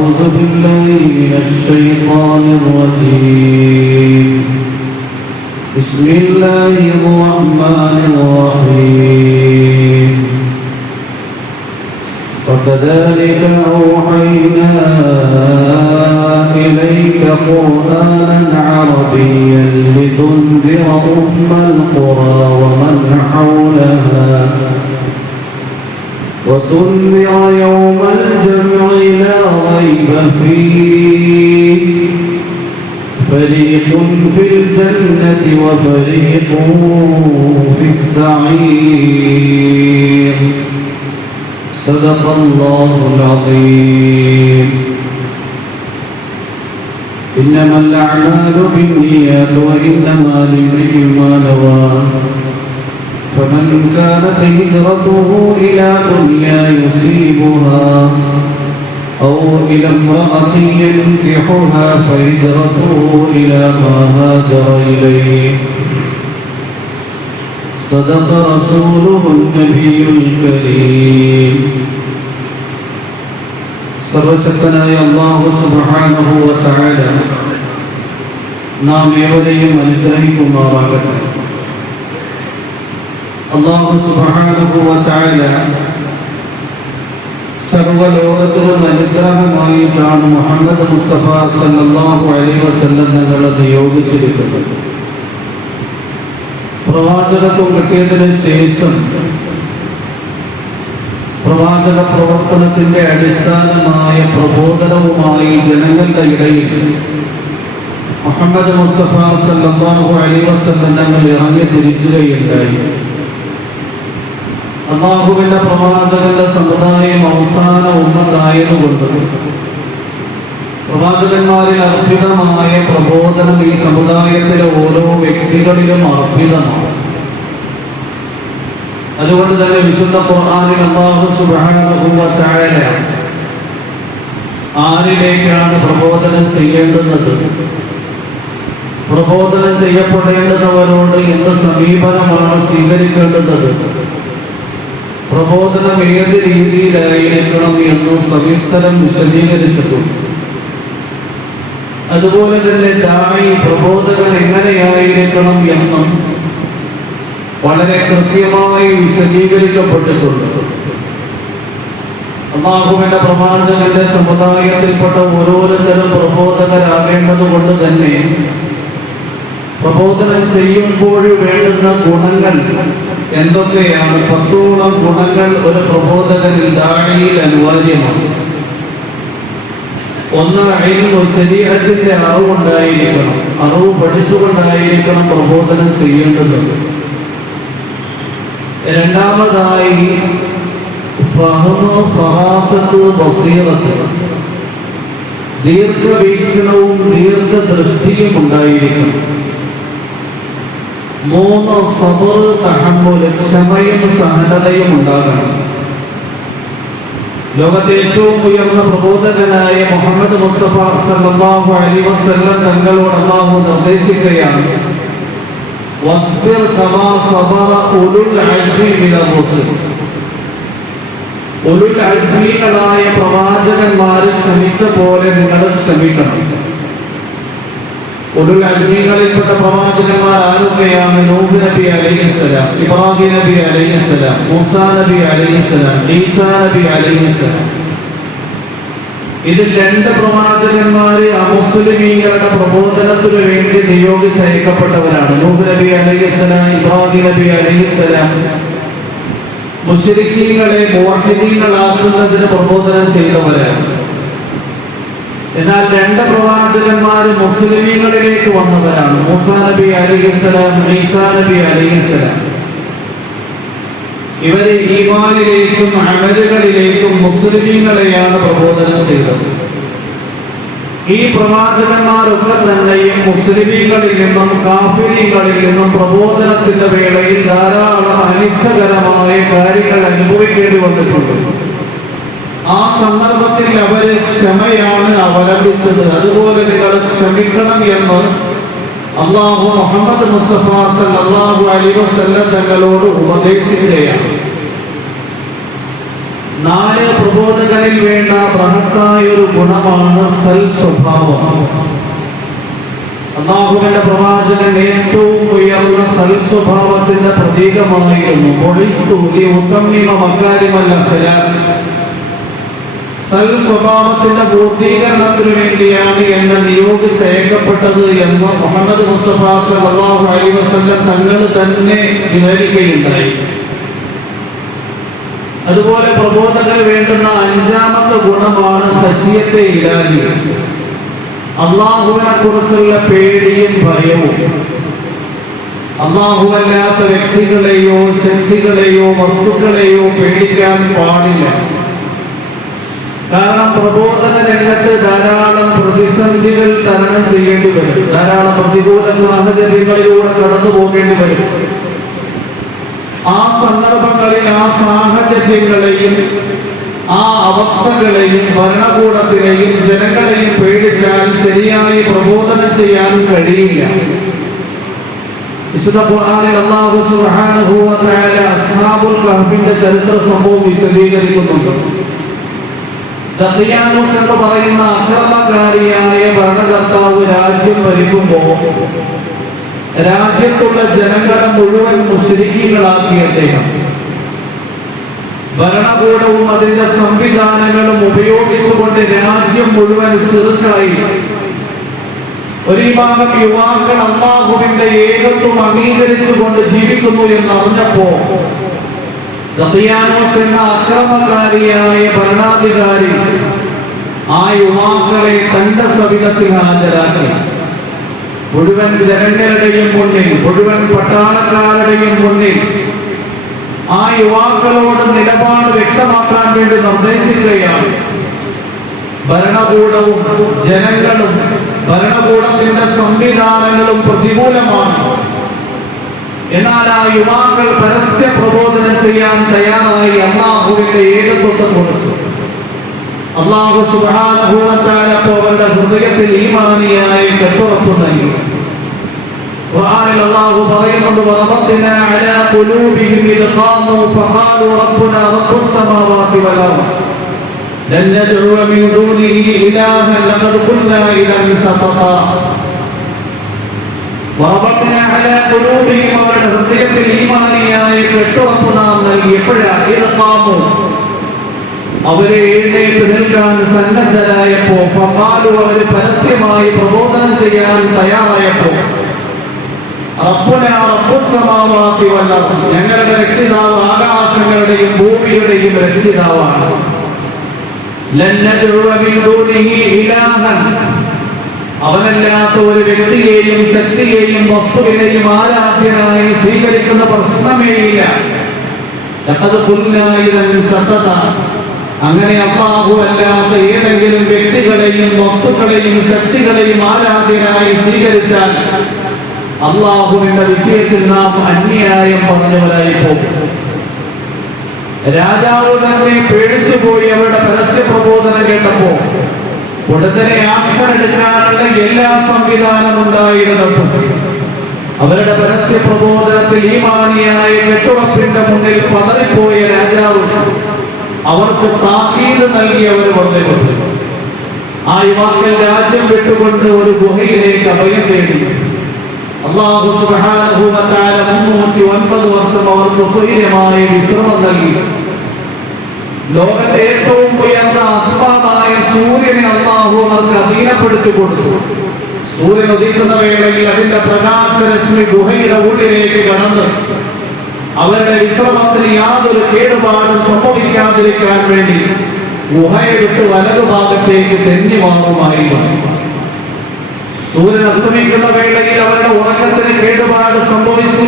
أعوذ بالله من الشيطان الرجيم بسم الله الرحمن الرحيم وكذلك أوحينا إليك قرآنا عربيا لتنذر أم القرى ومن حولها وتنذر يوم الجمع لا ريب فيه فريق في الجنة وفريق في السعير صدق الله العظيم. إنما الأعمال بالنيات وإنما لامرئ ما نوى فمن كانت هجرته إلى دنيا يصيبها أو إلى امرأة ينكحها فهجرته إلى ما هاجر إليه صدق رسوله النبي الكريم. സർവശക്തനായ അല്ലാഹു സുബ്ഹാനഹു വ തആല നാം ഏവരെയും അനുഗ്രഹിക്കുമാറാകട്ടെ. അല്ലാഹു സുബ്ഹാനഹു വ തആല സർവ്വലോകത്തിലും അനുഗ്രഹമായിട്ടാണ് മുഹമ്മദ് മുസ്തഫ സല്ലല്ലാഹു അലൈഹി വസല്ലം തങ്ങളെ നിയോഗിച്ചിരിക്കുന്നത്. പ്രവാചകത്വം കിട്ടിയതിനു ശേഷം പ്രവാചക പ്രവർത്തനത്തിന്റെ അടിസ്ഥാനമായ പ്രബോധനവുമായി ജനങ്ങളുടെ ഇടയിൽ മുഹമ്മദ് മുസ്തഫ സല്ലല്ലാഹു അലൈഹി വസല്ലം തങ്ങൾ ഇറങ്ങി തിരിക്കുകയുണ്ടായി. അല്ലാഹുവിന്റെ പ്രവാചകന്റെ സമുദായം അവസാന ഉമ്മത്തായതുകൊണ്ട് പ്രവാചകന്മാരിൽ അർപ്പിതമായ പ്രബോധനം ഈ സമുദായത്തിലെ ഓരോ വ്യക്തികളിലും അർപ്പിതമാണ്. അതുകൊണ്ട് തന്നെ വിശുദ്ധ ഖുർആനിൽ അല്ലാഹു സുബ്ഹാനഹു വ തആല ആരിലേക്കാണ് പ്രബോധനം ചെയ്യേണ്ടുന്നത്, പ്രബോധനം ചെയ്യപ്പെടേണ്ടുന്നവരോട് എന്ത് സമീപനമാണ് സ്വീകരിക്കേണ്ടുന്നത്, പ്രബോധനം ഏത് രീതിയിലായിരിക്കണം എന്ന് സവിസ്തരം വിശദീകരിച്ചിട്ടുണ്ട്. അതുപോലെ തന്നെ ദായി പ്രബോധകൻ എങ്ങനെയായിരിക്കണം എന്നും വളരെ കൃത്യമായി വിശദീകരിക്കപ്പെട്ടിട്ടുണ്ട്. അല്ലാഹുവിന്റെ പ്രവാചകന്റെ സമുദായത്തിൽപ്പെട്ട ഓരോരുത്തരും പ്രബോധകരാകേണ്ടത് കൊണ്ട് തന്നെ പ്രബോധനം ചെയ്യുമ്പോൾ വേണ്ടുന്ന ഗുണങ്ങൾ എന്തൊക്കെയാണ്? 10ഓളം ഗുണങ്ങൾ ഒരു പ്രബോധകനിൽ ദാഇയിൽ അനിവാര്യമാണ്. ഒന്ന്, ഇൽമു ശരീഅത്തിന്റെ അറിവുണ്ടായിരിക്കണം. അറിവ് പഠിച്ചുകൊണ്ടായിരിക്കണം പ്രബോധനം ചെയ്യേണ്ടത്. രണ്ടാമതായി ഫഹ്മു ഫറാസത്ത് ബസീറത്ത്, ദീർഘവീക്ഷണവും ദീർഘദൃഷ്ടിയും ഉണ്ടായിരിക്കണം. 3, സബർ തഹമ്മുൽ, ക്ഷമയും സഹനതയും ഉണ്ടാകണം. ലോകത്തെ ഏറ്റവും ഉയർന്ന പ്രബോധകനായ മുഹമ്മദ് മുസ്തഫ സല്ലല്ലാഹു അലൈഹി വസല്ലം തങ്ങളോട് അല്ലാഹു നിർദ്ദേശിക്കുകയാണ്, വസ്ബിർ കമാ സബറ ഉലുൽ അസ്മി മിനർ റുസുൽ. ഉലുൽ അസ്മികളായ പ്രവാചകന്മാർ ക്ഷമിച്ച പോലെ നിങ്ങൾ ക്ഷമിക്കണം. ഉലുൽ അസ്മികളിൽപ്പെട്ട പ്രവാചകന്മാർ ആരൊക്കെയാണ്? നൂഹ് നബി അലൈഹിസ്സലാം, ഇബ്രാഹിം നബി അലൈഹിസ്സലാം, മൂസാ നബി അലൈഹിസ്സലാം, ഈസാ നബി അലൈഹിസ്സലാം. ഇതിൽ 2 പ്രവാചകന്മാര് അമുസ്ലിമീങ്ങളുടെ പ്രബോധനത്തിനു വേണ്ടി നിയോഗിച്ചയക്കപ്പെട്ടവരാണ്. നൂഹ് നബി അലൈഹിസ്സലാം, ഇബ്രാഹിം നബി അലൈഹിസ്സലാം മുശ്രിക്കീങ്ങളെ മുവഹ്ഹിദീങ്ങളാക്കുന്നതിന് പ്രബോധനം ചെയ്തവരാണ്. എന്നാൽ 2 പ്രവാചകന്മാര് മുസ്ലിമീങ്ങളിലേക്ക് വന്നവരാണ്. മൂസാ നബി അലൈഹിസ്സലാം, ഈസാ നബി അലൈഹിസ്സലാം. ഇവര് ഈമാനിലേക്കും അമലുകളിലേക്കും മുസ്ലിമീങ്ങളെയാണ് പ്രബോധനം ചെയ്തത്. ഈ പ്രവാചകന്മാരൊക്കെ തന്നെയും മുസ്ലിമീങ്ങളിൽ നിന്നും കാഫിരീങ്ങളിൽ നിന്നും പ്രബോധനത്തിന്റെ വേളയിൽ ധാരാളം അനിഷ്ടകരമായ കാര്യങ്ങൾ അനുഭവിക്കേണ്ടി വന്നിട്ടുണ്ട്. ആ സന്ദർഭത്തിൽ അവര് ക്ഷമയാണ് അവലംബിച്ചത്. അതുപോലെ നിങ്ങൾ ക്ഷമിക്കണം എന്ന് അല്ലാഹു മുഹമ്മദ് മുസ്തഫ സല്ലല്ലാഹു അലൈഹി വസല്ലം തങ്ങളോട് ഉപദേശിക്കുകയാണ്. 4 പ്രബോധകരിൽ വേണ്ട ബൃഹത്തായ ഒരു ഗുണമാണ് സൽ സ്വഭാവം. അല്ലാഹുവിന്റെ പ്രവാചകൻ ഏറ്റവും ഉയർന്ന സൽ സ്വഭാവത്തിന്റെ പ്രതീകമായിരുന്നു. സൽ സ്വഭാവത്തിന്റെ പൂർത്തീകരണത്തിന് വേണ്ടിയാണ് എന്നെ നിയോഗിച്ചയക്കപ്പെട്ടത് എന്ന് മുഹമ്മദ് മുസ്തഫ സല്ലല്ലാഹു അലൈഹി വസല്ലം തങ്ങൾ തന്നെ വിവരിക്കുകയുണ്ടായി. അതുപോലെ പ്രബോധകന് വേണ്ടുന്ന 5ാമത്തെ ഗുണമാണ് ഖശിയത്തെ ഇലാഹി, അല്ലാഹുവിനെ കുറിച്ചുള്ള പേടിയും ഭയവും. അല്ലാഹുവല്ലാത്ത വ്യക്തികളെയോ ശക്തികളെയോ വസ്തുക്കളെയോ പേടിക്കാൻ പാടില്ല. കാരണം പ്രബോധന രംഗത്ത് ധാരാളം പ്രതിസന്ധികൾ തരണം ചെയ്യേണ്ടി വരും, ധാരാളം പ്രതികൂല സാഹചര്യങ്ങളിലൂടെ കടന്നു പോകേണ്ടി വരും. ആ സന്ദർഭങ്ങളിൽ ആ സാഹചര്യങ്ങളെയും ആ അവസ്ഥകളെയും ഭരണകൂടത്തിനെയും ജനങ്ങളെയും പേടിച്ചാൽ ശരിയായി പ്രബോധനം ചെയ്യാൻ കഴിയില്ല. വിശുദ്ധ ഖുർആനിൽ അല്ലാഹു സുബ്ഹാനഹു വ തആല അസ്ഹാബുൽ കഹ്ഫിന്റെ ചരിത്ര സംഭവം വിശദീകരിക്കുന്നുണ്ട്. ദഖിയാനൂസ് എന്ന് പറയുന്ന അക്രമകാരിയായ ഭരണകർത്താവ് രാജ്യം ഭരിക്കുമ്പോൾ രാജ്യത്തുള്ള ജനങ്ങളെ മുഴുവൻ മുശ്രിക്കീങ്ങളാക്കിയ അദ്ദേഹം ഭരണകൂടവും അതിന്റെ സംവിധാനങ്ങളും ഉപയോഗിച്ചുകൊണ്ട് രാജ്യം മുഴുവൻ ശിർക്കായി. ഒരു വിഭാഗം യുവാക്കൾ അല്ലാഹുവിന്റെ ഏകത്വം അംഗീകരിച്ചുകൊണ്ട് ജീവിക്കുന്നു എന്നറിഞ്ഞപ്പോ ദഖിയാനൂസ് എന്ന അക്രമകാരിയായ ഭരണാധികാരി ആ യുവാക്കളെ തന്റെ സവിധത്തിൽ ഹാജരാക്കി. മുഴുവൻ ജനങ്ങളുടെയും മുന്നിൽ, മുഴുവൻ പട്ടാളക്കാരുടെയും മുന്നിൽ ആ യുവാക്കളോട് നിലപാട് വ്യക്തമാക്കാൻ വേണ്ടി നിർദ്ദേശിക്കുകയാണ്. ഭരണകൂടവും ജനങ്ങളും ഭരണകൂടത്തിന്റെ സംവിധാനങ്ങളും പ്രതികൂലമാണ്. എന്നാൽ ആ യുവാക്കൾ പരസ്യ പ്രബോധനം ചെയ്യാൻ തയ്യാറായി അല്ലാഹുവിന്റെ ഏകത്വത്തെ കുറിച്ച്. അല്ലാഹു സുബ്ഹാനഹു വ തആല അവരുടെ ഹൃദയത്തിൽ ഈമാനിയായ കെട്ടുറപ്പ് നൽകി. ഖുർആനിൽ അല്ലാഹു പറയുന്നുണ്ട്, വറബത്നാ അലാ ഖുലൂബിഹിം ഇദ് ഖാമൂ ഫഖാലൂ റബ്ബുനാ റബ്ബുസ് സമാവാതി വൽ അർദ് ലൻ നദ്ഉ മിൻ ദൂനിഹി ഇലാഹൻ ലഖദ് ഖുൽനാ ഇദൻ സതതാ. വറബത്നാ അലാ ഖുലൂബിഹിം അവരുടെ ഹൃദയത്തിൽ ഈമാനിയായ കെട്ടുറപ്പ് നാം നൽകി. എപ്പോഴാണ്? ഇദ് ഖാമൂ അവരെ എഴുന്നേറ്റ് നിൽക്കാൻ സന്നദ്ധരായപ്പോ, ഫഖാലു അവര് പരസ്യമായി പ്രബോധനം ചെയ്യാൻ തയ്യാറായപ്പോ, റബ്ബുനാ റബ്ബുസ് സമാവാതി വൽ അർദ് ഞങ്ങളുടെ രക്ഷിതാവ് ആകാശങ്ങളുടെയും ഭൂമിയുടെയും രക്ഷിതാവാണ്. ലൻ നദ്ഉ മിൻ ദൂനിഹി ഇലാഹൻ അവനല്ലാത്ത ഒരു വ്യക്തിയെയും ശക്തിയെയും വസ്തുവിനെയും ആരാധ്യനായി സ്വീകരിക്കുന്ന പ്രശ്നമേയില്ല. ലഖദ് ഖുൽനാ ഇദൻ സതതാ അങ്ങനെ അല്ലാഹു അല്ലാത്ത ഏതെങ്കിലും വ്യക്തികളെയും വസ്തുക്കളെയും ശക്തികളെയും ആരാധ്യനായി സ്വീകരിച്ചാൽ അല്ലാഹുവിന്റെ വിഷയത്തിൽ നാം അന്യായം പറഞ്ഞവരായി പോകും. രാജാവ് തന്നെ പേടിച്ചുപോയി അവരുടെ പരസ്യ പ്രബോധനം കേട്ടപ്പോ ഉടനെ ആക്ഷൻ എടുക്കാനുള്ള എല്ലാ സംവിധാനം ഉണ്ടായിരുന്നപ്പോൾ അവരുടെ പരസ്യ പ്രബോധനത്തിൽ ഈമാനിയായ കെട്ടുറപ്പിന്റെ മുന്നിൽ പതറിപ്പോയ രാജാവ് അവർക്ക് താക്കീത് നൽകി അവർ വർദ്ധിപ്പിച്ചു. ആ യുവാക്കൾ രാജ്യം വിട്ടുകൊണ്ട് ഒരു ഗുഹയിലേക്ക് അഭയം തേടി. അല്ലാഹു സുബ്ഹാനഹു വ തആല 309 വർഷം അവർക്ക് സ്വൈര്യമായ വിശ്രമം നൽകി. ലോകത്തെ ഏറ്റവും ഉയർന്ന അസ്ബാബായ സൂര്യനെ അല്ലാഹു അവർക്ക് അധീനപ്പെടുത്തി കൊടുത്തു. സൂര്യൻ ഉദിക്കുന്ന വേളയിൽ അതിന്റെ പ്രകാശരശ്മി ഗുഹയുടെ ഉള്ളിലേക്ക് കടന്ന് അവരുടെ വിശ്രമത്തിന് യാതൊരു കേടുപാടും സംഭവിക്കാതിരിക്കാൻ വേണ്ടി ഗുഹയെ വിട്ട് വലതുഭാഗത്തേക്ക് തെന്നി മാറുമായിരുന്നു. സൂര്യൻ അസ്തമിക്കുന്ന വേളയിൽ അവരുടെ ഉറക്കത്തിന് കേടുപാട് സംഭവിച്ച്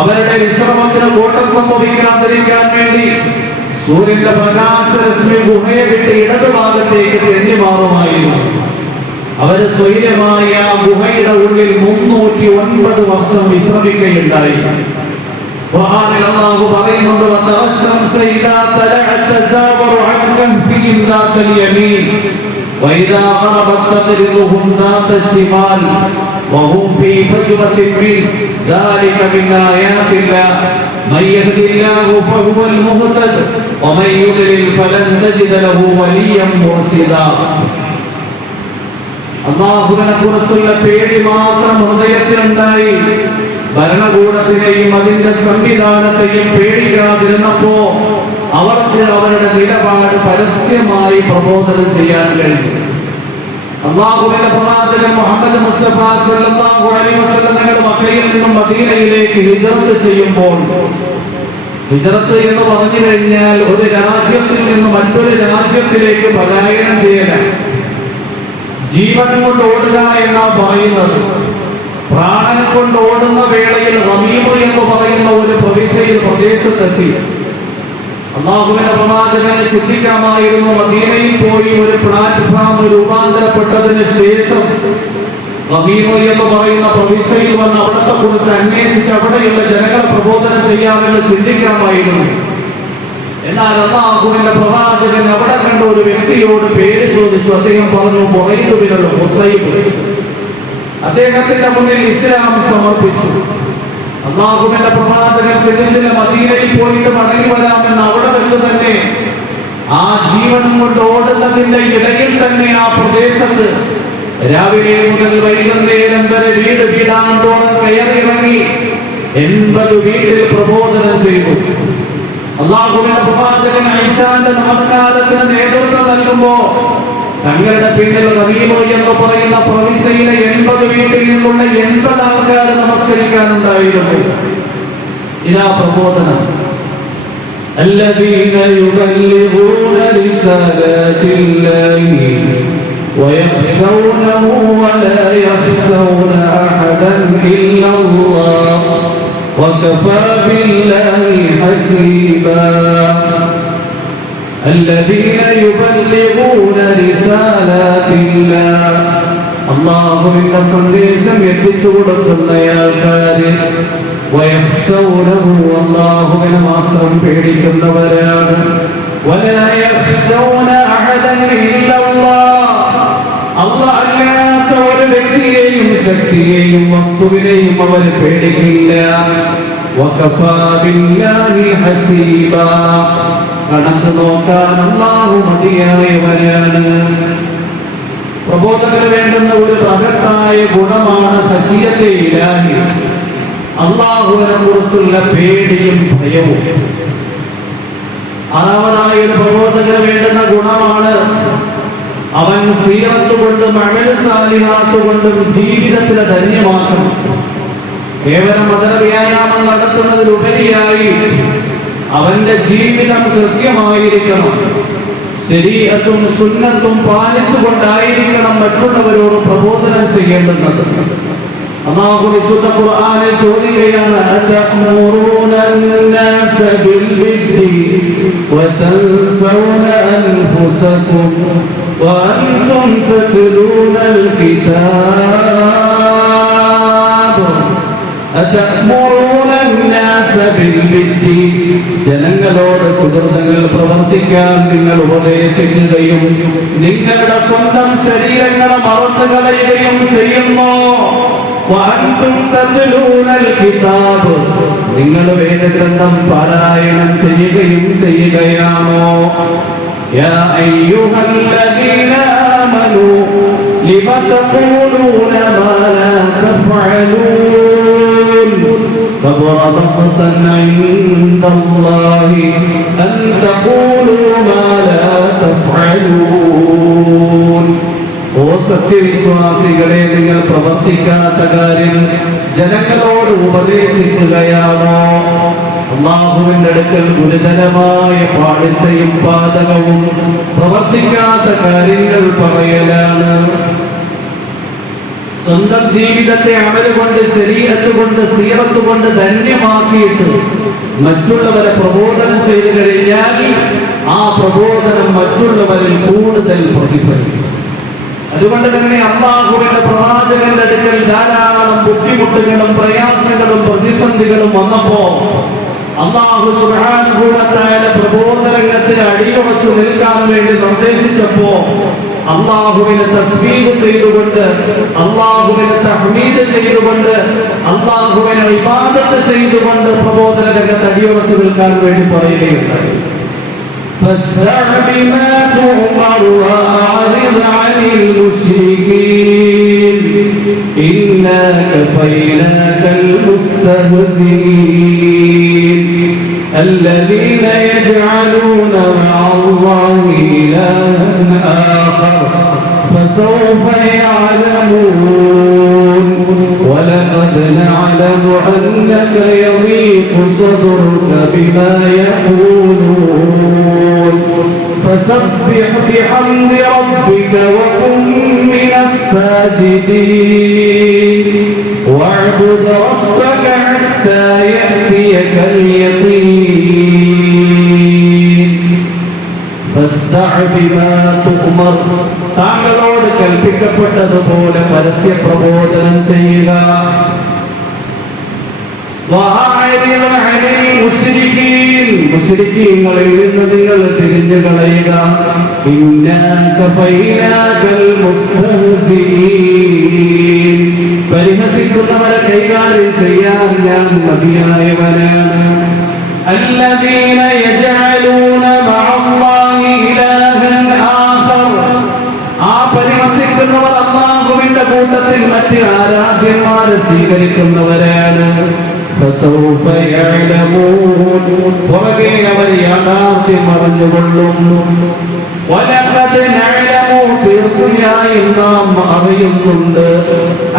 അവരുടെ വിശ്രമത്തിന് കോട്ടം സംഭവിക്കാതിരിക്കാൻ വേണ്ടി സൂര്യന്റെ പ്രകാശരശ്മി ഗുഹയെ വിട്ട് ഇടതുഭാഗത്തേക്ക് തെന്നി മാറുമായിരുന്നു. അവര് സ്വൈര്യമായ ഗുഹയുടെ ഉള്ളിൽ 309 വർഷം വിശ്രമിക്കുകയുണ്ടായി. ഖുർആനിൽ അല്ലാഹു പറയുന്നുണ്ട്, വതറശംസ ഇദാ തലഅത് തസാവറു അൻ കഹ്ഫിഹിം ദാതൽ യമീൻ വഇദാ ഖറബത് തഖ്രിദുഹും ദാത ശിമാൽ വഹും ഫീ ഫജ്വത്തിൻ മിൻ ദാലിക മിൻ ആയാതില്ലാഹ് من يهد الله فهو المهتد ومن يضلل فلن تجد له وليا مرشدا. അല്ലാഹുവിനെ കുറിച്ചുള്ള പേടി മാത്രം ഹൃദയത്തിലുണ്ടായി ഭരണകൂടത്തിനെയും അതിന്റെ സംവിധാനത്തെയും പേടിക്കാതിരുന്നപ്പോ അവർക്ക് അവരുടെ നിലപാട് പരസ്യമായി പ്രബോധനം ചെയ്യാൻ കഴിഞ്ഞു. അല്ലാഹുവിന്റെ പ്രവാചകൻ മുഹമ്മദ് മുസ്തഫ സല്ലല്ലാഹു അലൈഹി വസല്ലം തങ്ങൾ മക്കയിൽ നിന്നും മദീനയിലേക്ക് ഹിജ്റത്ത് ചെയ്യുമ്പോൾ, ഹിജ്റത്ത് എന്ന് പറഞ്ഞു കഴിഞ്ഞാൽ ഒരു രാജ്യത്തിൽ നിന്ന് മറ്റൊരു രാജ്യത്തിലേക്ക് പലായനം ചെയ്യലാണ്. ജീവൻ കൊണ്ട് ഓടുക എന്നാ പറയുന്നത്. പ്രാണൻ കൊണ്ട് ഓടുന്ന വേളയിൽ റമീമ എന്ന് പറയുന്ന ഒരു പ്രദേശത്തെത്തി. അല്ലാഹുവിന്റെ പ്രവാചകനെ ചിന്തിക്കാമായിരുന്നു, മദീനയിൽ പോയി ഒരു പ്ലാറ്റ്ഫോം രൂപാന്തരപ്പെട്ടതിന് ശേഷം റമീമ എന്ന് പറയുന്ന പ്രവിശ്യയിൽ വന്ന് അവിടത്തെ കുറിച്ച് അന്വേഷിച്ച് അവിടെയുള്ള ജനങ്ങളെ പ്രബോധനം ചെയ്യാമെന്ന് ചിന്തിക്കാമായിരുന്നു. എന്നാൽ അല്ലാഹുവിന്റെ പ്രവാചകൻ അവിടെ കണ്ട ഒരു വ്യക്തിയോട് പേര് ചോദിച്ചു. അദ്ദേഹം പറഞ്ഞു ബുറൈദ് ബിൻ ഹുസൈബ്. അദ്ദേഹത്തിന്റെ മുന്നിൽ ഇസ്ലാം സമർപ്പിച്ചു. അല്ലാഹുവിന്റെ പ്രവാചകൻ ചിന്തിച്ചില്ല മദീനയിൽ പോയിട്ട് മടങ്ങി വരാമെന്ന്. അവിടെ വെച്ച് തന്നെ ആ ജീവനം കൊണ്ട് ഓടുന്നതിന്റെ ഇടയിൽ തന്നെ ആ പ്രദേശത്ത് രാവിലെ മുതൽ വൈകുന്നേരം വരെ വീട് വീടാണ്ടോളം കയറിയിറങ്ങി 80 വീട്ടിൽ പ്രബോധനം ചെയ്തു. അല്ലാഹുവിന്റെ പ്രവാചകൻ ഈസാന്റെ നമസ്കാരത്തിന് നേതൃത്വം നൽകുമ്പോ തങ്ങളുടെ പിന്നിൽ റമീമ എന്ന് പറയുന്ന പ്രവിശ്യയിലെ 80 വീട്ടിൽ നിന്നുള്ള 80 ആൾക്കാർ നമസ്കരിക്കാനുണ്ടായിരുന്നു. ഇതാ പ്രബോധനം. الذين يبلغون رسالات الله ويخشونه ولا يخشون أحدا إلا الله وكفى بالله حسيبا. الذين يبلغون رسالات الله, അല്ലാഹുവിന്റെ സന്ദേശം എത്തിച്ചു കൊടുക്കുന്ന ആൾക്കാര്, വയഖ്ശൗനഹു, അല്ലാഹുവിനെ മാത്രം പേടിക്കുന്നവരാണ്, വലാ യഖ്ശൗന അഹദൻ ഇല്ലല്ലാഹ്, അല്ലാഹ് അല്ലാത്ത ഒരു വ്യക്തിയെയും ശക്തിയെയും വസ്തുവിനെയും അവർ പേടിക്കില്ല. വകഫാ ബില്ലാഹി ഹസീബാ, കണക്ക് നോക്കാൻ അല്ലാഹു മതിയായവനാണ്. പ്രബോധകന് വേണ്ടുന്ന ഒരു മഹത്തായ ഗുണമാണ് ഖശിയത്തെ ഇലാഹി, അല്ലാഹുവിനെ കുറിച്ചുള്ള പേടിയും ഭയവും. ആറാമതായ ഒരു പ്രബോധകന് വേണ്ടുന്ന ഗുണമാണ് അവൻ സീറത്ത് കൊണ്ടും അമൽ സാലിഹാത്ത് കൊണ്ടും ജീവിതത്തിലെ ധന്യമാക്കണം. കേവലം മതവ്യായാമം നടത്തുന്നതിലുപരിയായി അവന്റെ ജീവിതം കൃത്യമായിരിക്കണം. ശരീഅത്തും സുന്നത്തും പാലിച്ചുകൊണ്ടായിരിക്കണം മറ്റുള്ളവരോട് പ്രബോധനം ചെയ്യേണ്ടുന്നത്. അല്ലാഹു വിശുദ്ധ ഖുർആനിൽ ചോദിക്കുകയാണ്, അതഅ്മുറൂന അന്നാസ ബിൽബിർരി വതൻസൗന അൻഫുസകും വഅൻതും തത്ലൂനൽ കിതാബ്. അതഅ്മുറൂന അന്നാസ ബിൽബിർരി, ജനങ്ങളോട് സുഹൃതങ്ങൾ പ്രവർത്തിക്കാൻ നിങ്ങൾ ഉപദേശിക്കുകയും നിങ്ങളുടെ സ്വന്തം ശരീരങ്ങളെ മറന്നു കളയുകയും ചെയ്യുന്നു. നിങ്ങൾ വേദഗ്രന്ഥം പാരായണം ചെയ്യുകയും ചെയ്യുകയാണോ? യാ അയ്യുഹല്ലദീന ആമനൂ ലിമ തഖൂലൂന മാ ലാ തഫ്അലൂൻ കബറ മഖ്തൻ ഇൻദല്ലാഹി അൻ തഖൂലൂ മാ ലാ തഫ്അലൂൻ. ഓ സത്യവിശ്വാസികളെ, നിങ്ങൾ പ്രവർത്തിക്കാത്ത കാര്യം ജനങ്ങളോട് ഉപദേശിക്കുകയാണോ? അല്ലാഹുവിന്റെ അടുക്കൽ ഗുരുതരമായ പാടിച്ചയും പാതകവും പ്രവർത്തിക്കാത്ത കാര്യങ്ങൾ പറയലാണ്. സ്വന്തം ജീവിതത്തെ അമൽ കൊണ്ട്, ശരീഅത്ത് കൊണ്ട്, സീറത്ത് കൊണ്ട് ധന്യമാക്കിയിട്ട് മറ്റുള്ളവരെ പ്രബോധനം ചെയ്തു കഴിഞ്ഞാൽ ആ പ്രബോധനം മറ്റുള്ളവരിൽ കൂടുതൽ പ്രതിഫലിക്കും. അതുകൊണ്ട് തന്നെ അല്ലാഹുവിന്റെ പ്രവാചകന്റെ അടുക്കൽ ധാരാളം ബുദ്ധിമുട്ടുകളും പ്രയാസങ്ങളും പ്രതിസന്ധികളും വന്നപ്പോ അല്ലാഹു സുബ്ഹാനഹു വ തആല പ്രബോധനത്തിന് അടിയുറച്ചു നിൽക്കാൻ വേണ്ടി നിർദ്ദേശിച്ചപ്പോ അല്ലാഹുവിനെ തസ്ബീഹ് ചെയ്തുകൊണ്ട്, അല്ലാഹുവിനെ തഹ്മീദ് ചെയ്തുകൊണ്ട്, അല്ലാഹുവിനെ ഇബാദത്ത് ചെയ്തുകൊണ്ട് പ്രബോധന രംഗത്ത് അടിയുറച്ചു നിൽക്കാൻ വേണ്ടി പറയുകയുണ്ടായി. فاصدع بما تؤمر وأعرض عن المشركين إنا كفيناك المستهزئين الذين يجعلون مع الله إلها آخر فسوف يعلمون ولقد نعلم أنك يضيق صدرك بما يقولون فسبح بحمد ربك وكن من الساجدين واعبد ربك حتى يأتيك اليقين فاصدع بما تؤمر താങ്കളോട് കൽപ്പിക്കപ്പെട്ടതുപോലെ പരസ്യ പ്രബോധനം ചെയ്യുക. മുശ്രിക്കീങ്ങളിൽ നിന്ന് നിങ്ങൾ തിരിഞ്ഞു കളയുക. പരിഹസിക്കുന്നവരെ കൈകാര്യം ചെയ്യാൻ ഞാൻ മതിയായവനാണ്. الذين يجعلون مع الله إلها آخر ആ പരിഹസിക്കുന്നവർ അല്ലാഹുവിന്റെ കൂട്ടത്തിൽ മറ്റ് ആരാധ്യന്മാരെ സ്വീകരിക്കുന്നവരാണ്. فسوف يعلمون പുറകെ അവർ യാഥാർത്ഥ്യം അറിഞ്ഞുകൊള്ളും. ولقد نعلم തീർച്ചയായും നാം അറിയുന്നുണ്ട്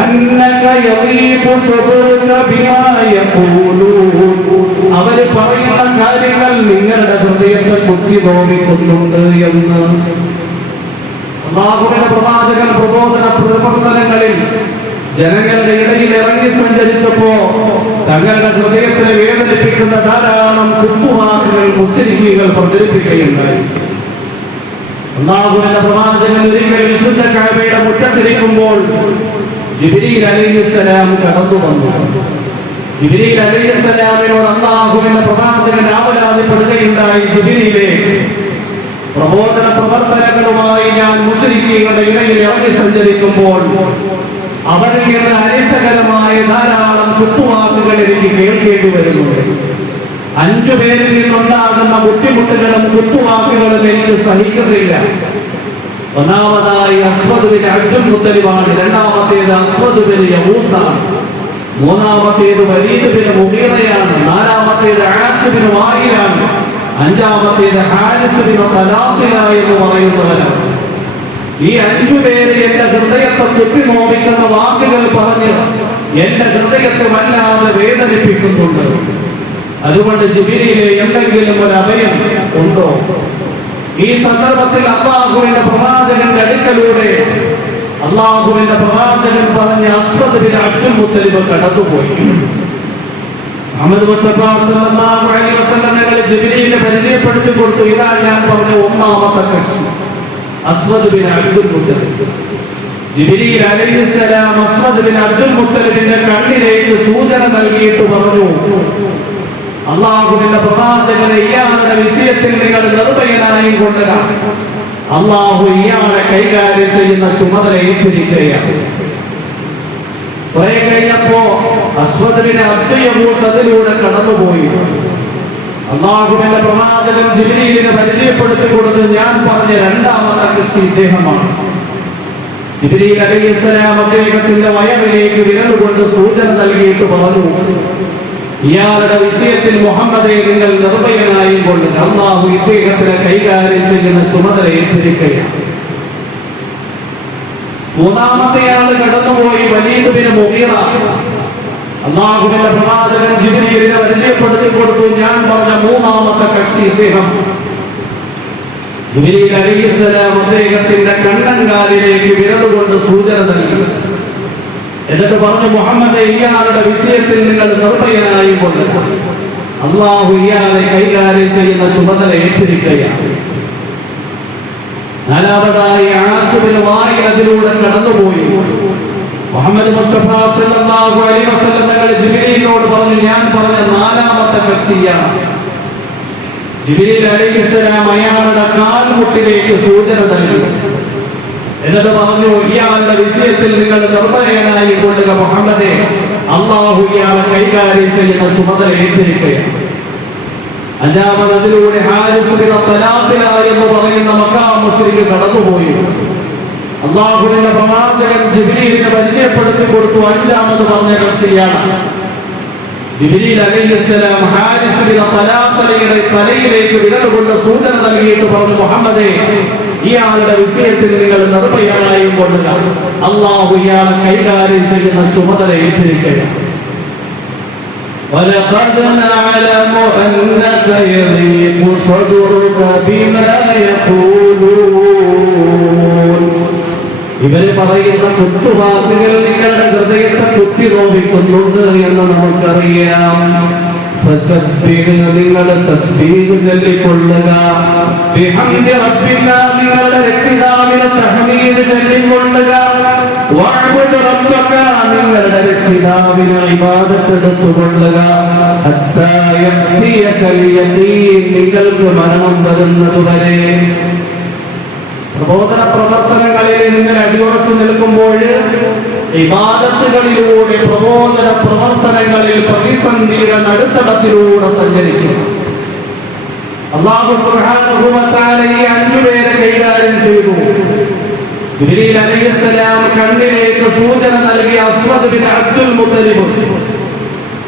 أنك يضيق صدرك بما يقولون അവർ പറയുന്ന കാര്യങ്ങൾ നിങ്ങളുടെ ഹൃദയത്തെ കുത്തി നോവിക്കുന്നുണ്ട് എന്ന്. അല്ലാഹുവിന്റെ പ്രവാചകൻ പ്രബോധന പ്രവർത്തനങ്ങളിൽ ജനങ്ങളുടെ ഇടയിൽ ഇറങ്ങി സഞ്ചരിച്ചപ്പോ തങ്ങളുടെ ഹൃദയത്തിനെ വേദനിപ്പിക്കുന്ന ധാരാളം കുത്തുവാക്കുകൾ മുസ്ലിമീങ്ങൾ പ്രചരിപ്പിക്കുകയുണ്ടായി. അല്ലാഹുവിന്റെ പ്രവാചകൻ ഒരിക്കൽ വിശുദ്ധ കഅബയുടെ മുറ്റത്തിരിക്കുമ്പോൾ ജിബ്രീൽ അലൈഹിസ്സലാം കടന്നു വന്നു. ജിബ്രീൽ അലൈഹിസ്സലാമിനോട് അല്ലാഹുവിന്റെ പ്രവാചകൻ ആവലാതിപ്പെടുകയുണ്ടായി, ജിബ്രീലേ, പ്രബോധന പ്രവർത്തനങ്ങളുമായി ഞാൻ മുസ്ലിമീങ്ങളുടെ ഇടയിൽ ഇറങ്ങി സഞ്ചരിക്കുമ്പോൾ അവരിൽ നിന്ന് അരിഷ്ടകരമായ ധാരാളം കുത്തുവാക്കുകൾ എനിക്ക് കേൾക്കേണ്ടി വരുന്നുണ്ട്. 5 പേരിൽ നിന്നുണ്ടാകുന്ന ബുദ്ധിമുട്ടുകളും കുത്തുവാക്കുകളും എനിക്ക് സഹിക്കുന്നില്ല. ഒന്നാമതായി അസ്വദ് ബിൻ അബ്ദുൽ മുത്തലിബാണ്, രണ്ടാമത്തേത് അസ്വദ് ബിൻ യഹൂസാണ്, മൂന്നാമത്തേത് വലീദ് ബിൻ മുഗീറയാണ്, നാലാമത്തേത് ആസ് ബിൻ വായിലാണ്, അഞ്ചാമത്തേത് ഹാരിസ് ബിൻ തലാഖില എന്ന് പറയുന്നവരാണ്. ഈ 5 പേര് എന്റെ ഹൃദയത്തെ കുത്തി നോവിക്കുന്ന വാക്കുകൾ പറഞ്ഞ് എന്റെ ഹൃദയത്തെ വല്ലാതെ വേദനിപ്പിക്കുന്നുണ്ട്. അതുകൊണ്ട് ജിബ്രീലിലെ എന്തെങ്കിലും ഒരു അഭയം ഉണ്ടോ? ഈ സന്ദർഭത്തിൽ അല്ലാഹുവിന്റെ പ്രവാചകന്റെ അടുക്കലൂടെ അല്ലാഹുവിന്റെ പ്രവാചകൻ പറഞ്ഞ അസ്വദ് ബിൻ അബ്ദുൽ മുത്തലിബ് കടന്നുപോയി. മുഹമ്മദ് മുസ്തഫ സല്ലല്ലാഹു അലൈഹി വസല്ലം ഞങ്ങൾ ജിബ്രീലിനെ പരിചയപ്പെടുത്തി കൊടുത്തു. ഇതാ ഞാൻ പറഞ്ഞ ഒന്നാമത്തെ കക്ഷി അസ്വദ് ബിൻ അബ്ദുൽ മുത്തലിബ്. ജിബ്രീൽ അലൈഹിസ്സലാം അസ്വദ് ബിൻ അബ്ദുൽ മുത്തലിബിന്റെ കണ്ണിലേക്ക് സൂചന നൽകിയിട്ട് പറഞ്ഞു, അല്ലാഹുവിന്റെ പ്രവാചകനെ ഇയാളുടെ വിഷയത്തിൽ നിങ്ങൾ നിർഭയനായി കൊണ്ടുവരാം. അല്ലാഹു ഇയാളെ കൈകാര്യം ചെയ്യുന്ന ചുമതല ഏറ്റിരിക്കുകയാണ്. കുറെ കഴിഞ്ഞപ്പോ അസ്വദ് ബിൻ അബ്ദുൽ യഹൂസ് അതിലൂടെ കടന്നുപോയി. അല്ലാഹുവിന്റെ പ്രവാചകൻ ജിബ്രീലിനെ പരിചയപ്പെടുത്തി കൊടുത്ത് ഞാൻ പറഞ്ഞ രണ്ടാമത്തെ കക്ഷി ഇദ്ദേഹമാണ്. ജിബ്രീൽ അലൈഹിസ്സലാം അദ്ദേഹത്തിന്റെ വയറിലേക്ക് വിരലുകൊണ്ട് സൂചന നൽകിയിട്ട് പറഞ്ഞു, ഇയാളുടെ വിഷയത്തിൽ മുഹമ്മദെ നിങ്ങൾ നിർഭയനായി കൊണ്ട് അല്ലാഹു ഇദ്ദേഹത്തിനെ കൈകാര്യം ചെയ്യുന്ന ചുമതല ഏറ്റിരിക്കുകയാണ്. മൂന്നാമത്തെ ആള് കടന്നുപോയി വലീദ് ബിൻ മുഗീറ. അല്ലാഹുവിന്റെ പ്രവാചകൻ ജിബ്രീലിനെ പരിചയപ്പെടുത്തി കൊടുത്തു. ഞാൻ പറഞ്ഞ മൂന്നാമത്തെ കക്ഷി ഇദ്ദേഹം. ജിബ്രീൽ അലൈഹിസ്സലാം അദ്ദേഹത്തിന്റെ കണ്ണൻകാലിലേക്ക് വിരലുകൊണ്ട് സൂചന നൽകി. എന്നിട്ട് പറഞ്ഞു, മുഹമ്മദെ ഇയാളുടെ വിഷയത്തിൽ നിങ്ങൾ നിർഭയനായി കൊണ്ട് അല്ലാഹു ഇയാളെ കൈകാര്യം ചെയ്യുന്ന ചുമതല ഏറ്റിരിക്കുകയാണ്. നാലാമതായി ആസ് ബിൻ വായിൽ അതിലൂടെ കടന്നുപോയി. മുഹമ്മദ് മുസ്തഫ സല്ലല്ലാഹു അലൈഹി വസല്ലം തങ്ങൾ ജിബ്രീലിനോട് പറഞ്ഞു, ഞാൻ പറഞ്ഞ നാലാമത്തെ കക്ഷിയാണ്. ജിബ്രീൽ അലൈഹിസ്സലാം അയാളുടെ കാൽമുട്ടിലേക്ക് സൂചന നൽകി. എന്നിട്ട് പറഞ്ഞു, ഇയാളുടെ വിഷയത്തിൽ നിങ്ങൾ നിർഭയനായി കൊള്ളുക മുഹമ്മദേ, അള്ളാഹു ഇയാളെ കൈകാര്യം ചെയ്യുന്ന ചുമതല ഏറ്റിരിക്കുകയാണ്. അഞ്ചാമത് അതിലൂടെ ഹാരിസ് ബിൻ തലാഖില എന്ന് പറയുന്ന മക്കാ മുശ്രിക്ക് കടന്നുപോയി. അള്ളാഹുവിന്റെ പ്രവാചകൻ ജിബ്രീലിനെ പരിചയപ്പെടുത്തി കൊടുത്തു. അഞ്ചാമത് പറഞ്ഞ കക്ഷിയാണ് ജിബ്രീൽ അലൈഹിസ്സലാം. ഹാരിസ് ബിൻ തലാഖിലയുടെ തലയിലേക്ക് വിരലുകൊണ്ട് സൂചന നൽകിയിട്ട് പറഞ്ഞു, മുഹമ്മദേ, ഇയാളുടെ വിഷയത്തിൽ നിങ്ങൾ നിർഭയനായും കൊള്ളുക, അള്ളാഹു ഇയാളെ കൈകാര്യം ചെയ്യുന്ന ചുമതല ഏറ്റിരിക്കുകയാണ്. وَلَقَدْ نَعْلَمُ أَنَّكَ يَضِيقُ صَدْرُكَ بِمَا يَقُولُونَ. ഇവര് പറയുന്ന കുത്തുവാക്കുകൾ നിങ്ങളുടെ ഹൃദയത്തെ കുത്തി നോവിക്കുന്നുണ്ട് എന്ന് നമുക്കറിയാം. നിങ്ങൾ തസ്ബീഹ് ചൊല്ലിക്കൊള്ളുക, ബിഹംദി റബ്ബിക, നിങ്ങളുടെ രക്ഷിതാവിനെ തഹ്മീദ് ചൊല്ലിക്കൊള്ളുക, വഅബ്ദു റബ്ബക, നിങ്ങളുടെ രക്ഷിതാവിനെ ഇബാദത്ത് എടുത്തുകൊള്ളുക, ഹത്താ യഅതിയകൽ യഖീൻ, നിങ്ങൾക്ക് മരണം വരുന്നതുവരെ. പ്രബോധന പ്രവർത്തനങ്ങളിൽ നിങ്ങൾ അടിയുറച്ചു നിൽക്കുമ്പോൾ ഇബാദത്തുകളിലൂടെ പ്രബോധന പ്രവർത്തനങ്ങളിൽ പ്രതിസന്ധിയുടെ നടുത്തടത്തിലൂടെ സഞ്ചരിക്കും. അല്ലാഹു സുബ്ഹാനഹു വ തആല ഈ 5 പേരെ കൈകാര്യം ചെയ്തു. ജിബ്രീൽ അലൈഹിസ്സലാം കണ്ണിലേക്ക് സൂചന നൽകിയ അസ്വദ് ബിൻ അബ്ദുൽ മുത്തലിബ്,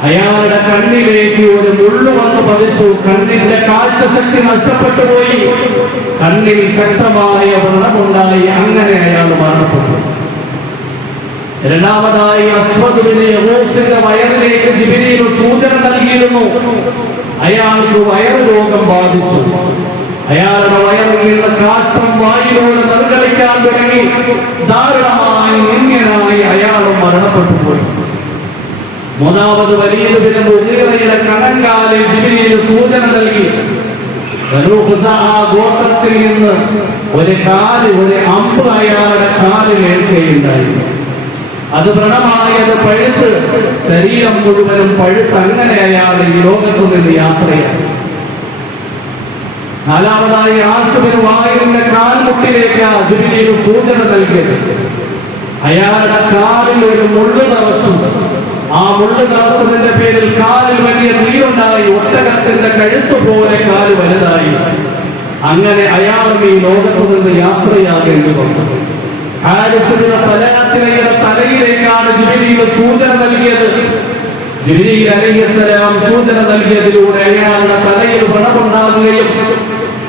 അയാളുടെ കണ്ണിലേക്ക് ഒരു മുള്ളു വന്ന് പതിച്ചു. കണ്ണിന്റെ കാഴ്ചശക്തി നഷ്ടപ്പെട്ടു പോയി. കണ്ണിൽ ശക്തമായ വ്രണമുണ്ടായി. അങ്ങനെ അയാൾ മരണപ്പെട്ടു. രണ്ടാമതായി അസ്വദ് ബിൻ യഹൂസിന്റെ വയറിലേക്ക് ജിബ്രീൽ സൂചന നൽകിയിരുന്നു. അയാൾക്ക് വയറു രോഗം ബാധിച്ചു. അയാളുടെ വയറിൽ നിന്ന് കാഷ്ടം വായിലൂടെ നിർഗളിക്കാൻ തുടങ്ങി. ദാരുണമായി നിന്ദ്യനായി അയാളും മരണപ്പെട്ടു പോയി. മൂന്നാമത് വലീദ് ബിൻ മുഗീറയുടെ കണങ്കാലിൽ ജിബ്രീൽ സൂചന നൽകി. ബനൂ ഖുസാഅ ഗോത്രത്തിൽ നിന്ന് ഒരു അമ്പ് അയാളുടെ കാലിൽ ഏൽക്കുകയുണ്ടായി. അത് വ്രണമായത് പഴുത്ത് ശരീരം മുഴുവനും പഴുത്ത് അങ്ങനെ അയാൾ ഈ ലോകത്തു നിന്ന് യാത്രയായി. നാലാമതായി ആസിബിന് വായിലിന്റെ കാൽമുട്ടിലേക്ക് ജിബ്രീൽ സൂചന നൽകിയത്. അയാളുടെ കാലിൽ ഒരു മുള്ളു തറച്ചു. ആ മുള്ളു തറച്ചതിന്റെ പേരിൽ കാലിൽ വലിയ നീരുണ്ടായി. ഒട്ടകത്തിന്റെ കഴുത്ത് പോലെ കാല് വലുതായി. അങ്ങനെ അയാളും ഈ ലോകത്തു നിന്ന് യാത്രയാകേണ്ടി വന്നു. ഹാരിസ് ബിൻ തലാഖിലയുടെ തലയിലേക്കാണ് ജിബ്രീൽ സൂചന നൽകിയത്. ജിബ്രീൽ അലൈഹിസ്സലാം സൂചന നൽകിയതിലൂടെ അയാളുടെ തലയിൽ വ്രണമുണ്ടാകുകയും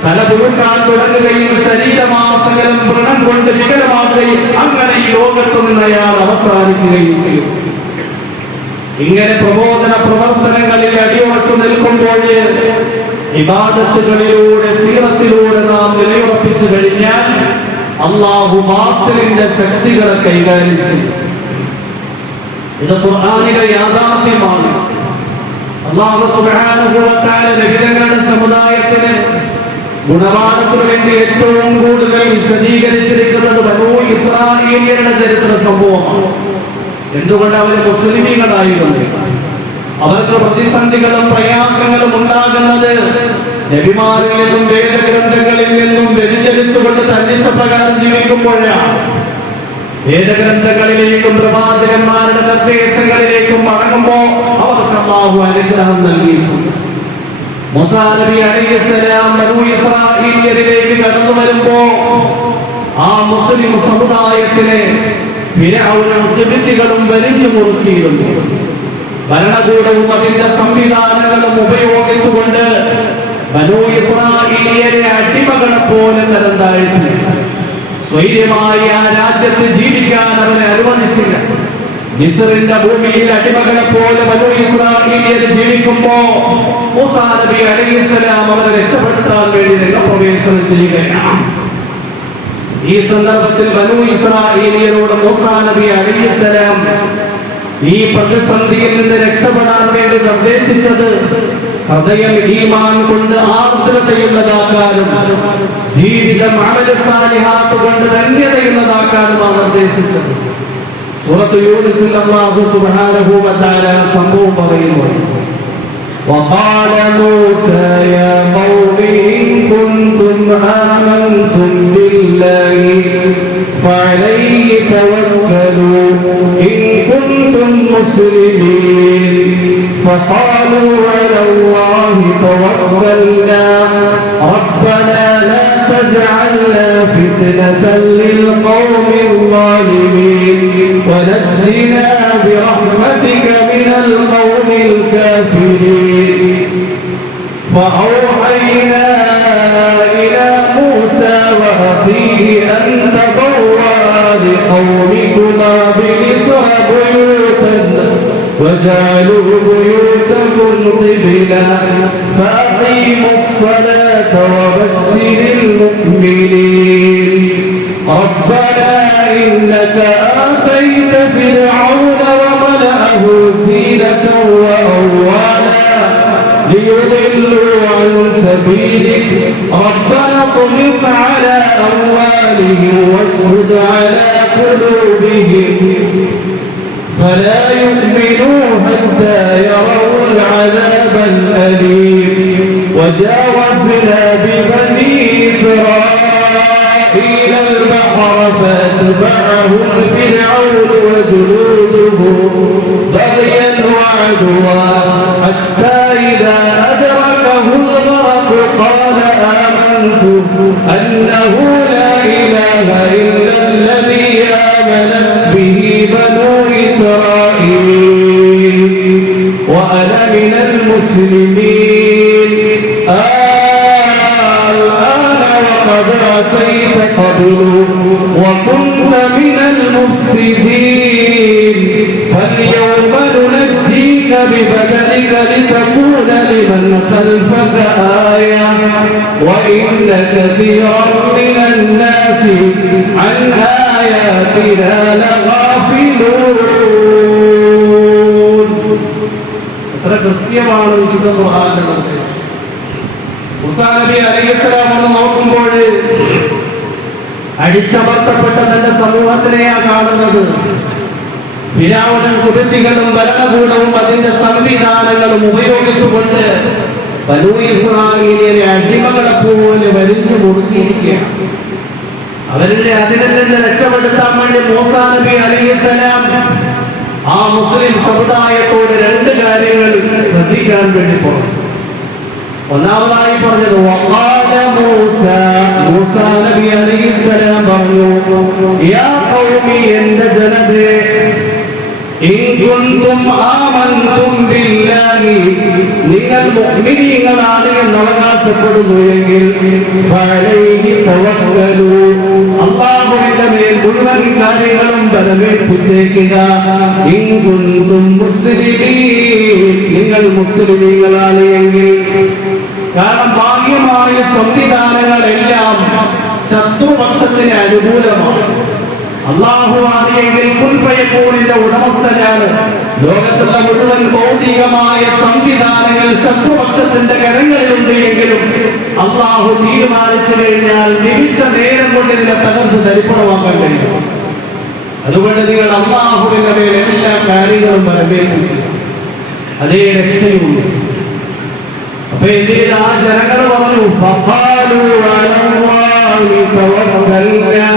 തല പുഴുക്കാൻ തുടങ്ങുകയും ശരീരമാസകലം വ്രണം കൊണ്ട് വികലമാകുകയും അങ്ങനെ ഈ ലോകത്തു നിന്ന് അയാൾ അവസാനിക്കുകയും ചെയ്യും. ഇങ്ങനെ പ്രബോധന പ്രവർത്തനങ്ങളിൽ അടിയുറച്ചു നിൽക്കുമ്പോൾ ഇബാദത്തുകളിലൂടെ സീറത്തിലൂടെ നാം നിലയുറപ്പിച്ചു കഴിഞ്ഞാൽ അല്ലാഹു ബാത്തിലിന്റെ ശക്തികളെ കൈകാര്യം ചെയ്യും. ഇത് ഖുർആനിലെ യാഥാർത്ഥ്യമാണ്. അല്ലാഹു സുബ്ഹാനഹു വ തആല നബിയുടെ സമുദായത്തിന് ഗുണവാദത്തിനു വേണ്ടി ഏറ്റവും കൂടുതൽ വിശദീകരിച്ചിരിക്കുന്നത് ബനൂ ഇസ്രായേലിയരുടെ ചരിത്ര സംഭവമാണ്. എന്തുകൊണ്ട് അവർ മുസ്ലിമീങ്ങളായിരുന്നു. അവർക്ക് പ്രതിസന്ധികളും പ്രയാസങ്ങളും ഉണ്ടാകുന്നത് നബിമാരിൽ നിന്നും വേദഗ്രന്ഥങ്ങളിൽ നിന്നും വ്യതിചലിച്ചുകൊണ്ട് തന്നിഷ്ടപ്രകാരം ജീവിക്കുമ്പോഴാണ്. വേദഗ്രന്ഥങ്ങളിലേക്കും പ്രവാചകന്മാരുടെ നിർദ്ദേശങ്ങളിലേക്കും മടങ്ങുമ്പോൾ അവർക്ക് അല്ലാഹു അനുഗ്രഹം നൽകിയിട്ടുണ്ട്. മൂസാ നബി അലൈഹിസ്സലാം ബനൂ ഇസ്രായേലിയരിലേക്ക് കടന്നു വരുമ്പോ ആ മുസ്ലിം സമുദായത്തിനെ ഫിർഔനും ഖിബ്തികളും വലിഞ്ഞു മുറുക്കിയിരുന്നു. ഭരണകൂടവും അതിന്റെ സംവിധാനങ്ങളും ഉപയോഗിച്ചുകൊണ്ട് ബനൂ ഇസ്രായേലിയരെ അടിമകളെ പോലെ തരം താഴ്ത്തി. സ്വൈര്യമായി ആ രാജ്യത്ത് ജീവിക്കാൻ അവരെ അനുവദിച്ചില്ല. മിസ്റിന്റെ ഭൂമിയിൽ അടിമകളെ പോലെ ബനൂ ഇസ്രായേലിയർ ജീവിക്കുമ്പോ മൂസാ നബി അലൈഹിസ്സലാം അവരെ രക്ഷപ്പെടുത്താൻ വേണ്ടി രംഗപ്രവേശനം ചെയ്യുകയാണ്. ഈ സന്ദർഭത്തിൽ ബനൂ ഇസ്രായേലിയരോട് മൂസാ നബി അലൈഹിസ്സലാം ഈ പ്രതിസന്ധിയിൽ നിന്ന് രക്ഷപ്പെടാൻ വേണ്ടി നിർദ്ദേശിച്ചത് ഹൃദയം ഈമാൻ കൊണ്ട് ആർദ്രതയുള്ളതാക്കാനും ജീവിതം അമല സാലിഹാത്ത് കൊണ്ട് ധന്യതയുള്ളതാക്കാനുമാണ് നിർദ്ദേശിച്ചത്. സൂറത്ത് യൂനുസിൽ അല്ലാഹു സുബ്ഹാനഹു വ തആല സംഭവം പറയുന്നു. وقال موسى يا قوم إن كنتم آمنتم بالله فعليه توكلوا إن كنتم مسلمين فقالوا على الله توكلنا ربنا لا تجعلنا فتنة للقوم الظالمين ونجنا برحمتك من القوم الكافرين فأوحينا إلى موسى وأخيه أن تبوأ لقومكما بمصر بيوتا وجعلوا بيوتكم قبلا فأقيموا الصلاة وبشر المؤمنين ربنا إنك آتيت فرعون وملأه زينة وأموالا ليضلوا عن سبيلك ربنا اطمس على أموالهم واشدد على قلوبهم فلا يؤمنوا حتى يروا العذاب الأليم وجاوزنا ببني إسرائيل البحر فأتبعهم فرعون وجنوده بغيا وعدوا حتى إذا أدركه الغرق قال آمنت أنه لا إله إلا الذي آمنت به بنو إسرائيل وأنا من المسلمين الآن وقد عصيت قبل وكنت من المفسدين فاليوم ننجيك ببدنك لتكون لمن خلفك آية وإن كثيرا من الناس عن آياتنا لغافلون. അത്ര കൃത്യമാണ് വിശുദ്ധ ഖുർആന്റെ നിർദ്ദേശം. മൂസാ നബി അലൈഹിസ്സലാം ഒന്ന് നോക്കുമ്പോൾ അടിച്ചമർത്തപ്പെട്ട തന്റെ സമൂഹത്തിനെയാണ് കാണുന്നത്. ഫിർഔനും കുബിത്തികളും ഭരണകൂടവും അതിന്റെ സംവിധാനങ്ങളും ഉപയോഗിച്ചുകൊണ്ട് ബനൂ ഇസ്രായേലിനെ അടിമകളെ പോലെ വരിഞ്ഞു കൊടുത്തിരിക്കുകയാണ്. അവരുടെ അതിൽ നിന്ന് രക്ഷപ്പെടുത്താൻ വേണ്ടി മൂസാ നബി അലൈഹിസ്സലാം ആ മുസ്ലിം സമുദായത്തോട് രണ്ട് കാര്യങ്ങൾ ശ്രദ്ധിക്കാൻ വേണ്ടി പറഞ്ഞു. ഒന്നാമതായി പറഞ്ഞത് മൂസാ നബി അലൈഹിസ്സലാം പറഞ്ഞു, യാ ഖൗമി, എന്റെ ജനതേ, ഇൻ കുൻതും ആമൻതും ബില്ലാഹി, നിങ്ങൾ മുഅ്മിനീങ്ങളാണ് എന്ന് അവകാശപ്പെടുന്നു എങ്കിൽ ഫഅലൈഹി തവക്കലു, അല്ലാഹുവിന്റെ മേൽ മുഴുവൻ കാര്യങ്ങളും ബലമേൽപ്പിച്ചേക്കുക. ഇൻ കുൻതും മുസ്ലിമീൻ, നിങ്ങൾ മുസ്ലിമീങ്ങളാണ് എങ്കിൽ. കാരണം ബാഹ്യമായ സംവിധാനങ്ങളെല്ലാം ശത്രുപക്ഷത്തിന് അനുകൂലമാണ്. അല്ലാഹുവാണ് എങ്കിൽ കുൻ ഫയകൂനിന്റെ ഉടമസ്ഥനാണ്. ലോകത്തുള്ള മുഴുവൻ ഭൗതികമായ സംവിധാനങ്ങൾ ശത്രുപക്ഷത്തിന്റെ കരങ്ങളിലുണ്ട് എങ്കിലും അല്ലാഹു തീരുമാനിച്ചു കഴിഞ്ഞാൽ നിമിഷ നേരം കൊണ്ട് ഇതിനെ തകർത്ത് തരിപ്പണമാക്കാൻ കഴിയും. അതുകൊണ്ട് നിങ്ങൾ അല്ലാഹുവിന്റെ മേൽ എല്ലാ കാര്യങ്ങളും ബലമേൽപ്പിക്കുക, അതേ രക്ഷയുള്ളൂ. അപ്പൊ എന്തിനാ ആ ജനങ്ങൾ പറഞ്ഞു, ഫഖാലു അലല്ലാഹി തവക്കൽനാ,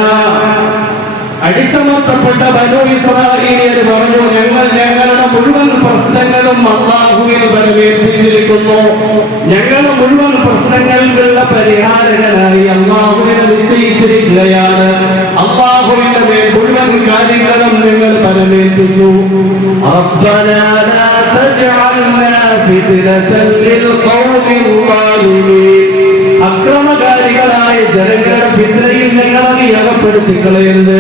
അടിച്ചമർത്തപ്പെട്ട ബനൂ ഇസ്രായേലിയർ പറഞ്ഞു, ഞങ്ങൾ ഞങ്ങളുടെ മുഴുവൻ പ്രശ്നങ്ങളും അല്ലാഹുവിൽ ബലമേൽപ്പിച്ചിരിക്കുന്നു. ഞങ്ങളുടെ മുഴുവൻ പ്രശ്നങ്ങൾക്കുള്ള പരിഹാരങ്ങളായി അല്ലാഹുവിനെ നിശ്ചയിച്ചിരിക്കുകയാണ്. അല്ലാഹുവിന്റെ മേൽ മുഴുവൻ കാര്യങ്ങളും നിങ്ങൾ ബലമേൽപ്പിച്ചു. റബ്ബനാ ലാ തജ്അൽനാ ഫിത്നതൻ ലിൽഖൗമിൽ ളാലിമീൻ, അക്രമകാരികളായ ജനങ്ങളുടെ ഫിത്നയിൽ ഞങ്ങളെ നീ അകപ്പെടുത്തി കളയരുത്.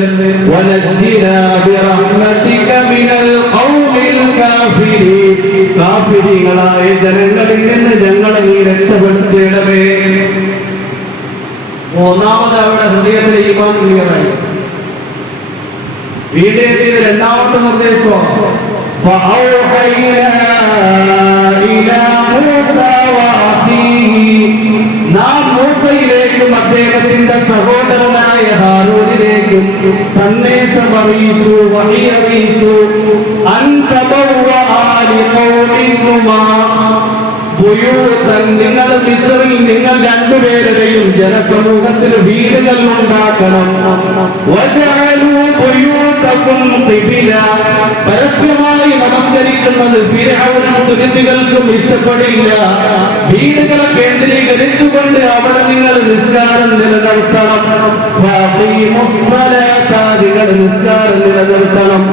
വനജ്ജിനാ ബിറഹ്മതിക മിനൽ ഖൗമിൽ കാഫിരീൻ, കാഫിരീങ്ങളായ ജനങ്ങളിൽ നിന്ന് ഞങ്ങളെ നീ രക്ഷപ്പെടുത്തേണമേ. ഒന്നാമത് അവരുടെ ഹൃദയത്തിലെ ഈമാൻ ക്ലിയറായി. വീഡിയോയിൽ രണ്ടാമത്തെ നിർദ്ദേശം നാം മൂസയിലേക്കും അദ്ദേഹത്തിന്റെ സഹോദരനായ ഹാറൂനിലേക്കും സന്ദേശം അറിയിച്ചു, വഹി അറിയിച്ചു. നിങ്ങൾ മിസ്റിൽ നിങ്ങൾ രണ്ടുപേരുടെയും ജനസമൂഹത്തിന് വീടുകൾ ഉണ്ടാക്കണം. പരസ്യമായി നമസ്കരിക്കുന്നത് ഫിർഔനും ദുരിതകൾക്കും ഇഷ്ടപ്പെടില്ല. വീടുകളെ കേന്ദ്രീകരിച്ചുകൊണ്ട് അവിടെ നിങ്ങൾ നിസ്കാരം നിലനിർത്തണം. നിങ്ങൾ നിസ്കാരം നിലനിർത്തണം.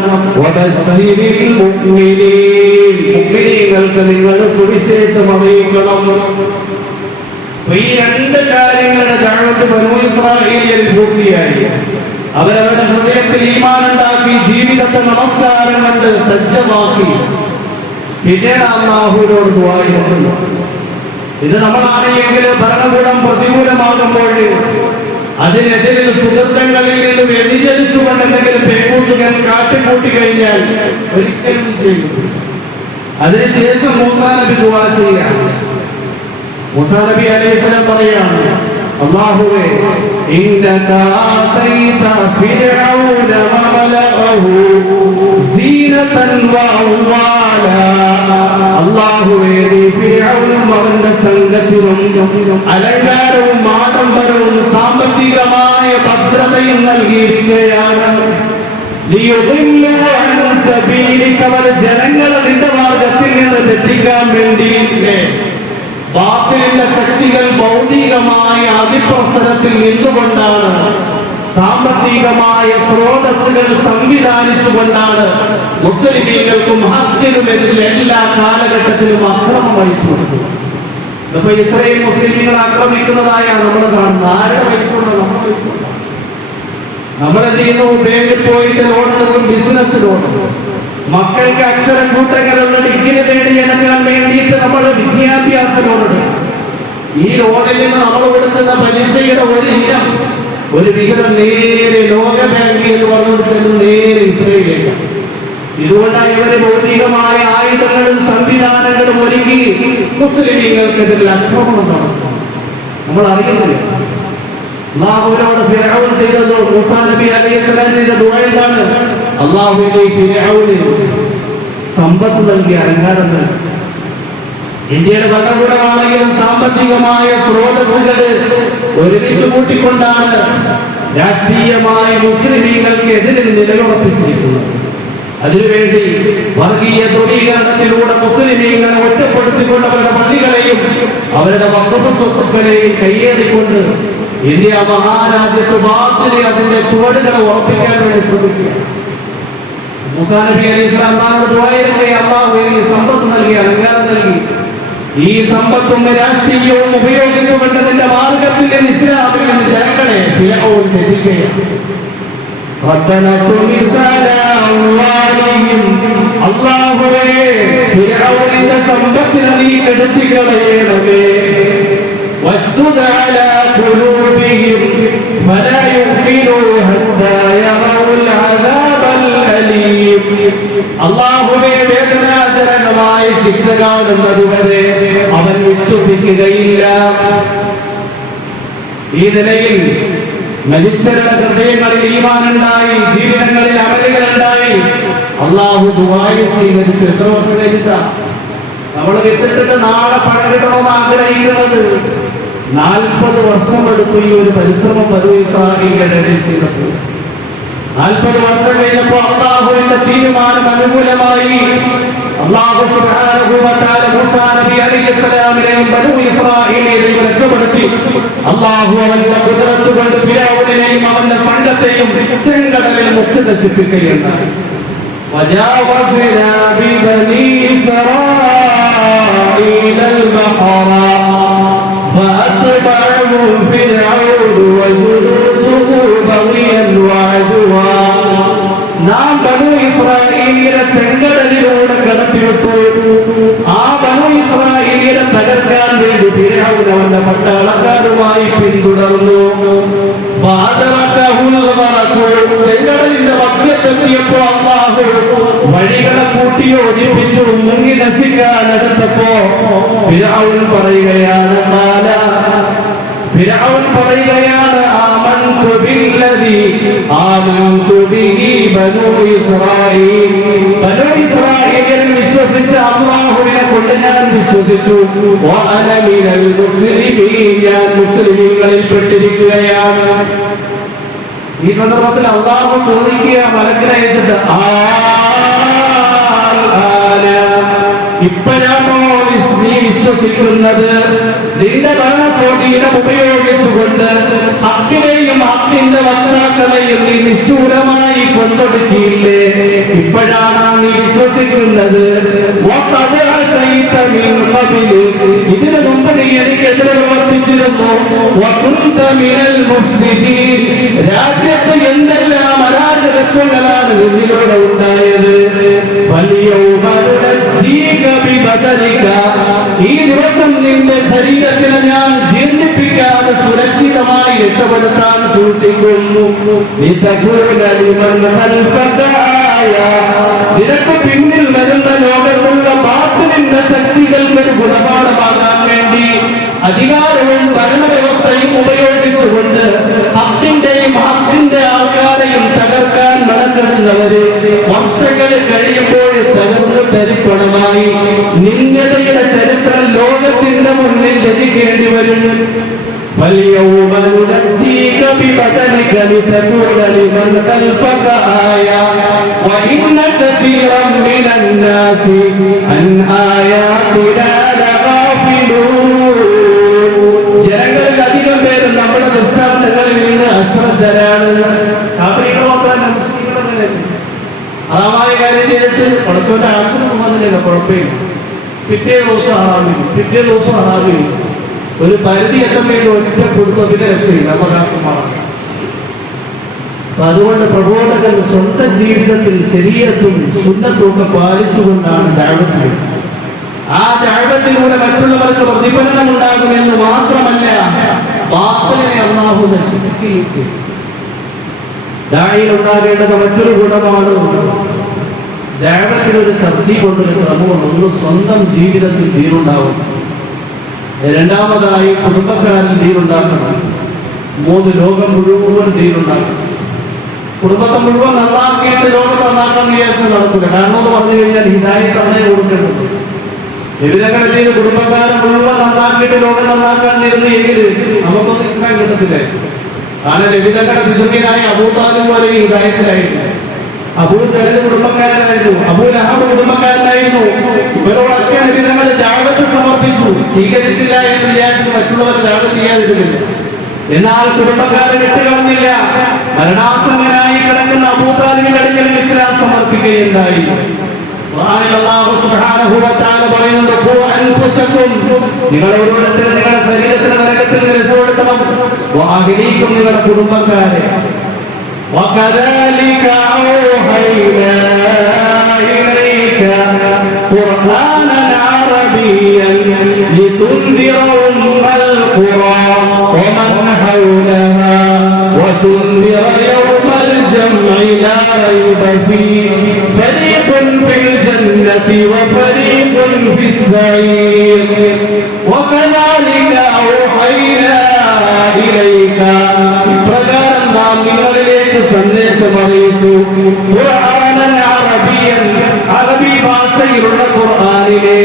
മുഅ്മിനീങ്ങൾക്ക് നിങ്ങൾ സുവിശേഷം അറിയിക്കണം. ഈ രണ്ട് കാര്യങ്ങളുടെ ദഅവത്ത് ബനൂ ഇസ്രായേലിൽ പൂർത്തിയായി. അവരവരുടെ ഹൃദയത്തിൽ ഈമാൻ ഉണ്ടാക്കി, ജീവിതത്തെ നമസ്കാരം കൊണ്ട് സജ്ജമാക്കി. പിന്നീട് അല്ലാഹുവിനോട് ദുആ ചെയ്യുന്നു. ഇത് നമ്മളാണെങ്കിൽ ഭരണകൂടം പ്രതികൂലമാകുമ്പോൾ അതിനെതിരിൽ സുഹൃത്തുക്കളിൽ നിന്ന് വ്യതിചലിച്ചുകൊണ്ട് എന്തെങ്കിലും പേക്കൂട്ടുകൾ കാട്ടിക്കൂട്ടി കഴിഞ്ഞാൽ ഒരിക്കലും ചെയ്യും. അതിനുശേഷം മൂസാ നബി ദുആ ചെയ്യാം. മൂസാ നബി അലൈഹിസ്സലാം പറയാണ്, അല്ലാഹുവേ ഇന്നക ആതൈത ഫിർഔന വമലഅഹു സീനതൻ വഅവാല. അല്ലാഹുവേ നീ ഫിർഔനും അവന്റെ സംഘത്തിനും അലങ്കാരവും ആഡംബരവും സാമ്പത്തികമായ ഭദ്രതയും നൽകിയിരിക്കുകയാണ്. ജനങ്ങളെ നിന്റെ മാർഗത്തിൽ നിന്ന് തെറ്റിക്കാൻ വേണ്ടി ബാത്തിലിന്റെ ശക്തികൾ ഭൗതികമായ അതിപ്രസരത്തിൽ നിന്നുകൊണ്ടാണ്, സാമ്പത്തികമായ സ്രോതസ്സുകൾ സംവിധാനിച്ചുകൊണ്ടാണ് മുസ്ലിമീങ്ങൾക്കും ഹക്കിനുമെതിരെ എല്ലാ കാലഘട്ടത്തിലും അക്രമം വഹിച്ചുകൊടുത്തത്. ഇപ്പൊ ഇസ്രായേൽ മുസ്ലിമീങ്ങളെ ആക്രമിക്കുന്നതായാണ് നമ്മൾ കാണുന്നത്. ആരുടെ വഹിച്ചുകൊണ്ട്? നമ്മൾ വഹിച്ചുകൊണ്ട്. നമ്മളെന്ത് ചെയ്യുന്നു? ബാങ്കിൽ പോയിട്ട് ലോൺ എടുക്കും, ബിസിനസ് ലോൺ. മക്കൾക്ക് അക്ഷരക്കൂട്ടങ്ങളുള്ള ഡിഗ്രി നേടി ഇണങ്ങാൻ വേണ്ടിയിട്ട് നമ്മൾ വിദ്യാഭ്യാസ ലോൺ എടുക്കും. ഈ ലോണിൽ നിന്ന് നമ്മൾ കൊടുക്കുന്ന പലിശയുടെ ഒരു വിഹിതം നേരെ ലോക ബാങ്ക് എന്ന് പറഞ്ഞുകൊണ്ട് നേരെ ഇസ്രായേലിലേക്ക്. ഇതുകൊണ്ടാണ് ഇവര് ഭൗതികമായ ആയുധങ്ങളും സംവിധാനങ്ങളും ഒരുക്കി മുസ്ലിമീങ്ങൾക്കെതിരെ ആക്രമണം നടത്തുന്നത്. നമ്മൾ അറിയുന്നില്ല. അല്ലാഹുവിനോട് ഫിർഔൻ ചെയ്തത്, മൂസാ നബി അലൈഹിസ്സലാം ചെയ്ത ദുആ എന്താണ്? അല്ലാഹുവേ ഫിർഔന് സമ്പത്ത് നൽകി, അലങ്കാരം നൽകി. ഇന്ത്യയുടെ ഭരണകൂടമാണെങ്കിലും സാമ്പത്തികമായ സ്രോതസ്സുകൾ ഒരുമിച്ച് കൂട്ടിക്കൊണ്ടാണ് രാഷ്ട്രീയമായ മുസ്ലിമീങ്ങൾക്ക് എതിരിൽ നിലയുറപ്പിച്ചിരിക്കുന്നത്. അതിനുവേണ്ടി വർഗീയ ധ്രുവീകരണത്തിലൂടെ മുസ്ലിമീങ്ങളെ ഒറ്റപ്പെടുത്തിക്കൊണ്ട് അവരുടെ പള്ളികളെയും അവരുടെ വഖഫ് സ്വത്തുക്കളെയും കയ്യേറിക്കൊണ്ട് ഇന്ത്യ മഹാരാജ്യത്ത് ബാത്തിലെ അതിന്റെ ചുവടുകളെ ഉറപ്പിക്കാൻ വേണ്ടി ശ്രമിക്കുക. മൂസാ നബി അലൈഹിസ്സലാം അല്ലാഹുവോട് ദുആ ചെയ്യുകയും അല്ലാഹുവേ നീ സമ്പത്ത് നൽകി, അലങ്കാരം നൽകി. ഈ സമ്പത്തും രാഷ്ട്രീയവും ഉപയോഗിച്ചുകൊണ്ട് നിന്റെ മാർഗത്തിൽ ഇസ്ലാമിൽ നിന്ന് ജനങ്ങളെ ഫിർഔൻ തെറ്റിക്കുകയാണ്. അല്ലാഹുവേ ഫിർഔനിന്റെ സമ്പത്തിനെ നീ കെടുത്തി കളയണമേ. واشدد على قلوبهم فلا يؤمنوا حتى يروا العذاب الأليم. അല്ലാഹുവേ വേദനാജനകമായ ശിക്ഷ കാണുന്നതുവരെ അവൻ വിശ്വസിക്കുകയില്ല. ഈ നിലയിൽ മനുഷ്യരുടെ ഹൃദയങ്ങളിൽ ഈമാനുണ്ടായി, ജീവിതങ്ങളിൽ അമലുകളുണ്ടായി. അല്ലാഹു ദുആ സ്വീകരിച്ചു. എത്ര വർഷം കഴിഞ്ഞിട്ടാ നമ്മൾ വിത്തിട്ടിട്ട് നാളെ പണം കിട്ടണമെന്ന് ആഗ്രഹിക്കുന്നത്? 40 വർഷം എടുത്തു ഈ ഒരു പരിശ്രമം ബനൂ ഇസ്രായേലിന്റെ ചെയ്തപ്പോൾ. 40 വർഷം കഴിഞ്ഞപ്പോൾ അല്ലാഹുവിന്റെ തീരുമാനം അനുകൂലമായി. അല്ലാഹു സുബ്ഹാനഹു വ തആല മൂസാ നബി അലൈഹിസ്സലാമിനെയും ബനൂ ഇസ്രായേലിനെയും രക്ഷപ്പെടുത്തി. അല്ലാഹു അവന്റെ ഖുദ്റത്ത് കൊണ്ട് ഫിർഔനെയും അവന്റെ സംഘത്തെയും ചെങ്കടലിൽ മുക്കി നശിപ്പിക്കുകയുണ്ടായി. وجاوزنا ببني إسرائيل البحر فأتبعهم فرعون وجنوده بغيا وعدوا. നാം ബനൂ ഇസ്രായേലിനെ ചെങ്കടലിലൂടെ കടത്തിവിട്ടു. ആ ബനൂ ഇസ്രായേലിനെ തകർക്കാൻ വേണ്ടി ഫിർഔൻ അവന്റെ പട്ടാളക്കാരുമായി പിന്തുടർന്നു. ചെങ്കടലിന്റെ മധ്യത്തെത്തിയപ്പോ അല്ലാഹു വഴികളെ കൂട്ടി യോജിപ്പിച്ചു. മുങ്ങി നശിക്കാൻ എടുത്തപ്പോ ഫിർഔൻ പറയുകയാണ്, ആമൻതു ബില്ലദീ ആമൻതു ബിഹി ബനൂ ഇസ്രായീൽ. ബനൂ ഇസ്രായേലിൽ വിശ്വസിച്ച അല്ലാഹുവിനെ കൊണ്ട് ഞാൻ വിശ്വസിച്ചു, വഅന മിനൽ മുസ്ലിമീൻ, ഞാൻ മുസ്ലിമീങ്ങളിൽ പെട്ടിരിക്കുകയാണ്. ഈ സന്ദർഭത്തിൽ അല്ലാഹു ചോദിക്കുക മലക്കിനെ അയച്ചിട്ട്, ഇപ്പോഴാണോ നീ വിശ്വസിക്കുന്നത്? നിന്റെ ഭരണസ്വാധീനം ഉപയോഗിച്ചുകൊണ്ട് ഹക്കിനെയും ഹക്കിന്റെ വക്താക്കളെയും നീ നിഷ്ഠൂരമായി കൊന്നൊടുക്കിയില്ലേ? ഇപ്പോഴാണ് നീ വിശ്വസിക്കുന്നത്? ഇതിനു മുമ്പ് നീ എനിക്കെതിരെ പ്രവർത്തിച്ചിരുന്നു. രാജ്യത്ത് എന്തെല്ലാം അരാജകത്വങ്ങളാണ് നിന്നിലൂടെ ഉണ്ടായത്. ഈ ദിവസം നിന്റെ ശരീരത്തിനെ ഞാൻ ജീർണിപ്പിക്കാതെ സുരക്ഷിതമായി രക്ഷപ്പെടുത്താൻ സൂക്ഷിക്കുന്നു. നിനക്ക് പിന്നിൽ വരുന്ന ലോകത്തുള്ള ബാത്തിലിന്റെ ശക്തികൾക്ക് ഒരു ഗുണപാഠമാകാൻ വേണ്ടി അധികാരവും ഭരണവ്യവസ്ഥയും ഉപയോഗിച്ചുകൊണ്ട് ഹക്കിന്റെയും ഹക്കിന്റെ ആൾക്കാരെയും തകർക്കാൻ നടക്കുന്നവര് വർഷങ്ങൾ കഴിയുമ്പോൾ തകർന്ന് തരിപ്പണമായി നിങ്ങളുടെ ചരിത്രം ലോകത്തിന്റെ മുന്നിൽ രചിക്കേണ്ടി വരും. واليوم ننجيك ببدنك لتكون لمن خلفك آية وإن كثيرا من الناس عن آياتنا لغافلون. ജനങ്ങളിൽ അധികം പേര് നമ്മുടെ ദൃഷ്ടാന്തങ്ങളിൽ നിന്ന് അശ്രദ്ധരാണ്. അതാമായ കാര്യം ചെയ്തിട്ട് കുറച്ചോന്റെ ആവശ്യം വന്നില്ല, കുഴപ്പമില്ല. പിറ്റേ ദിവസം ഹറാമില്ല. ഒരു പരിധി എത്തുമ്പോൾ ഒറ്റ കുടുംബത്തിന്റെ രക്ഷയില്ല. അപ്പൊ അതുകൊണ്ട് പ്രബോധകൻ സ്വന്തം ജീവിതത്തിൽ ശരീഅത്തും സുന്നത്തും ഒക്കെ പാലിച്ചുകൊണ്ടാണ് ദഅവത്ത് ചെയ്യുന്നത്. ആ ദഅവത്തിലൂടെ മറ്റുള്ളവർക്ക് പ്രതിഫലനം ഉണ്ടാകുമെന്ന് മാത്രമല്ല, ബാത്തിലിനെ അല്ലാഹു നശിപ്പിക്കുകയും ചെയ്യും. ദാഇയിൽ ഉണ്ടാകേണ്ടത് മറ്റൊരു ഗുണമാണ് ദഅവത്തിനൊരു തർത്തീബ് കൊണ്ടൊരു ക്രമമാണ്. ഒന്ന് സ്വന്തം ജീവിതത്തിൽ ദീനുണ്ടാവും, രണ്ടാമതായി കുടുംബക്കാരിൽ ദീനുണ്ടാക്കണം, മൂന്ന് ലോകം മുഴുവൻ ദീനുണ്ടാക്കണം. കുടുംബത്തെ മുഴുവൻ നന്നാക്കിയിട്ട് ലോകം നന്നാക്കാൻ വിചാരിച്ച് നടക്കില്ല. കാരണം എന്ന് പറഞ്ഞു കഴിഞ്ഞാൽ ഹിദായത്ത് തന്നെ കൊടുക്കേണ്ടത്. എവിടെങ്ങനെ ചെയ്ത് കുടുംബക്കാരെ മുഴുവൻ നന്നാക്കിയിട്ട് ലോകം നന്നാക്കാൻ ഇരുന്ന് എങ്കിൽ നമുക്കൊന്നും ഇസ്ലാം കിട്ടത്തില്ലേ? കാരണം ലഭിതങ്ങളുടെ പിതൃവിനായി അബൂ താലിബ് വരെ ഹിദായത്തിലായിരുന്നു. അബൂ ജഹൽ കുടുംബക്കാരനായിരുന്നു, അബൂ ലഹബ് കുടുംബക്കാരനായിരുന്നു. ഇവരോടൊക്കെ ലഭിതങ്ങൾ ദഅവത്ത് സമർപ്പിച്ചു, സ്വീകരിച്ചില്ല എന്ന് വിചാരിച്ച് മറ്റുള്ളവർ ദഅവത്ത് ചെയ്യാതിരുന്നില്ല. എന്നാൽ കുടുംബക്കാരെ വിട്ടുകളഞ്ഞില്ല. മരണാസന്നനായി കിടക്കുന്ന അബൂ താലിബിന്റെ അടുക്കൽ ഇസ്ലാം സമർപ്പിക്കുകയുണ്ടായി. അല്ലാഹു സുബ്ഹാനഹു വ തആല പറയുന്നു, നിങ്ങൾ ഓരോരുത്തരും നിങ്ങളുടെ ശരീരത്തിന് നരകത്തിൽ നിന്ന് രക്ഷപ്പെടുത്തണം. വഅഹ്ലീകും, നിങ്ങളുടെ കുടുംബക്കാരെ. وكذلك أوحينا إليك قرآنا عربيا لتنذر أم القرى ومن حولها وتنذر يوم الجمع لا ريب فيه فريق في الجنة وفريق في السعير وكذلك أوحينا إليك നിങ്ങളിലേക്ക് സന്ദേശം അറിയിച്ചു. ഖുർആനൻ അറബിയൻ, അറബി ഭാഷയിലുള്ള ഖുർആനിലെ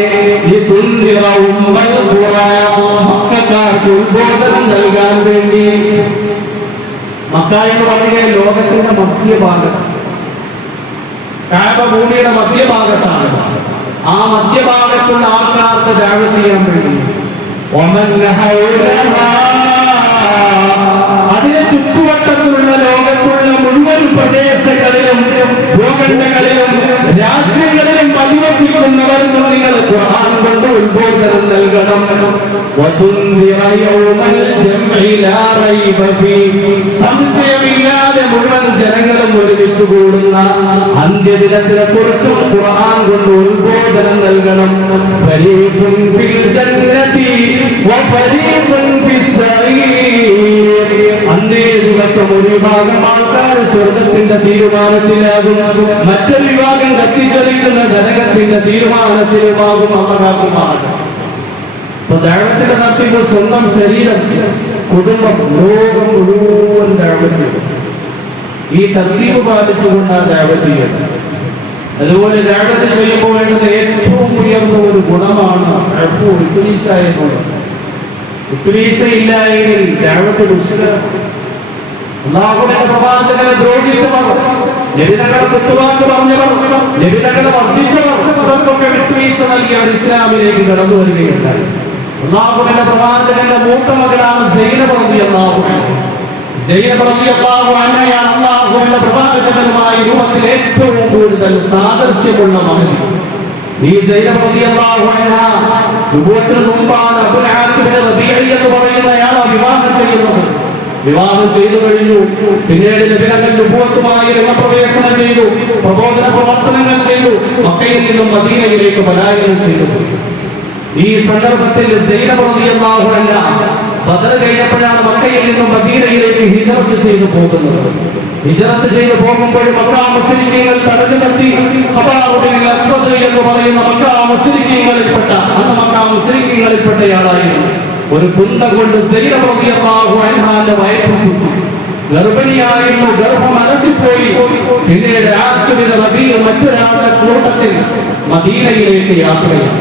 മക്കക്കാർക്ക് ഉത്ബോധനം നൽകാൻ വേണ്ടി. മക്ക എന്ന് പറയുന്നത് ലോകത്തിന്റെ മധ്യഭാഗത്ത്, കഅബ ഭൂമിയുടെ മധ്യഭാഗത്താണ്. ആ മധ്യഭാഗത്തുള്ള ആൾക്കാർക്ക് ദഅവത്ത് ചെയ്യാൻ വേണ്ടി. അതിന് ചുറ്റുവട്ടത്തിലുള്ള ലോകത്തുള്ള മുഴുവൻ പ്രദേശങ്ങളിലും ഭൂഖണ്ഡങ്ങളിലും രാജ്യങ്ങളിലും അധിവസിക്കുന്നവർക്ക് നിങ്ങൾ ഖുർആൻ കൊണ്ട് ഉത്ബോധനം നൽകണം. സംശയമില്ലാതെ മുഴുവൻ ജനങ്ങളും ഒരുമിച്ച് കൂടുന്ന അന്ത്യദിനത്തിനെ കുറിച്ചും ഖുർആൻ കൊണ്ട് ഉത്ബോധനം നൽകണം. ഫരീഖുൻ ഫിൽ ജന്നതി വഫരീഖുൻ ഫിസ് സഈർ. അന്നേ ദിവസം ഒരു വിഭാഗം ആൾക്കാർ സ്വർഗത്തിന്റെ തീരുമാനത്തിലാകും, മറ്റൊരു വിഭാഗം കത്തിച്ചൊലിക്കുന്ന നരകത്തിന്റെ തീരുമാനത്തിലുമാകും. അമരാകുമാണ്. അപ്പൊ ദഅവത്തിന്റെ തർത്തീബ് സ്വന്തം ശരീരം, കുടുംബം, ലോകം മുഴുവൻ ദഅവത്ത്. ഈ തർത്തീബ് പാലിച്ചുകൊണ്ടാണ് ദഅവത്ത് ചെയ്യുന്നത്. അതുപോലെ ദഅവത്ത് ചെയ്യുമ്പോൾ വേണ്ടുന്ന ഏറ്റവും ഉയർന്ന ഒരു ഗുണമാണ് അഫ്വു, വിട്ടുവീഴ്ച എന്നുള്ളത്. വിട്ടുവീഴ്ചയില്ല എങ്കിൽ ദഅവത്ത് ദുഷ്കരമാണ്. അല്ലാഹുവിന്റെ പ്രവാചകനെ ദ്രോഹിച്ചവർ, നബി തങ്ങളെ കുത്തുവാക്ക് പറഞ്ഞവർ, നബി തങ്ങളെ വർദ്ധിച്ചവർ, അവർക്കൊക്കെ വിട്ടുവീഴ്ച നൽകിയാണ് ഇസ്ലാമിലേക്ക് കടന്നു വരികയുണ്ടായി. അല്ലാഹുവിന്റെ പ്രവാചകന്റെ മൂത്ത മകളാണ് സൈനബ് റളിയല്ലാഹു അൻഹ. സൈനബ് റളിയല്ലാഹു അൻഹയാണ് അല്ലാഹുവിന്റെ പ്രവാചകനുമായി രൂപത്തിൽ ഏറ്റവും കൂടുതൽ സാദൃശ്യമുള്ള മകൾ. ഈ സൈനബ് റളിയല്ലാഹു അൻഹ നബുവത്തിന് മുമ്പാണ് അബുൽ ആസിം റബീഇ എന്ന് പറയുന്നയാളെ വിവാഹം ചെയ്യുന്നത്. വിവാഹം ചെയ്തു കഴിഞ്ഞു. പിന്നീട് നബി തങ്ങൾ നബുവത്തുമായി രംഗപ്രവേശനം ചെയ്തു, പ്രബോധന പ്രവർത്തനങ്ങൾ ചെയ്തു, മക്കയിൽ നിന്നും മദീനയിലേക്ക് പലായനം ചെയ്തു. ഈ സന്ദർഭത്തിൽ സൈനബ് റളിയല്ലാഹു അൻഹ ബദർ കഴിഞ്ഞപ്പോഴാണ് മക്കയിൽ നിന്നും മദീനയിലേക്ക് ഹിജ്റത്ത് ചെയ്തു പോകുന്നത്. ഹിജ്റത്ത് ചെയ്തു പോകുമ്പോൾ മക്ക മുശ്രിക്കീങ്ങൾ തടഞ്ഞു നിർത്തി. ഖബാറുൽ അസ്വദ് എന്ന് പറയുന്ന മക്ക മുശ്രിക്കീങ്ങളിൽപ്പെട്ട, അന്ന് മക്ക മുശ്രിക്കീങ്ങളിൽപ്പെട്ടയാളായിരുന്നു. ഒരു കുന്ത കൊണ്ട് സൈനബ് റളിയല്ലാഹു അൻഹാന്റെ വയറ്റിൽ കുത്തി. ഗർഭിണിയായിരുന്നു, ഗർഭം അലസിപ്പോയി. പിന്നീട് ആസിം ബിൻ റബീഅ മറ്റൊരാളുടെ കൂട്ടത്തിൽ മദീനയിലേക്ക് യാത്രയായി.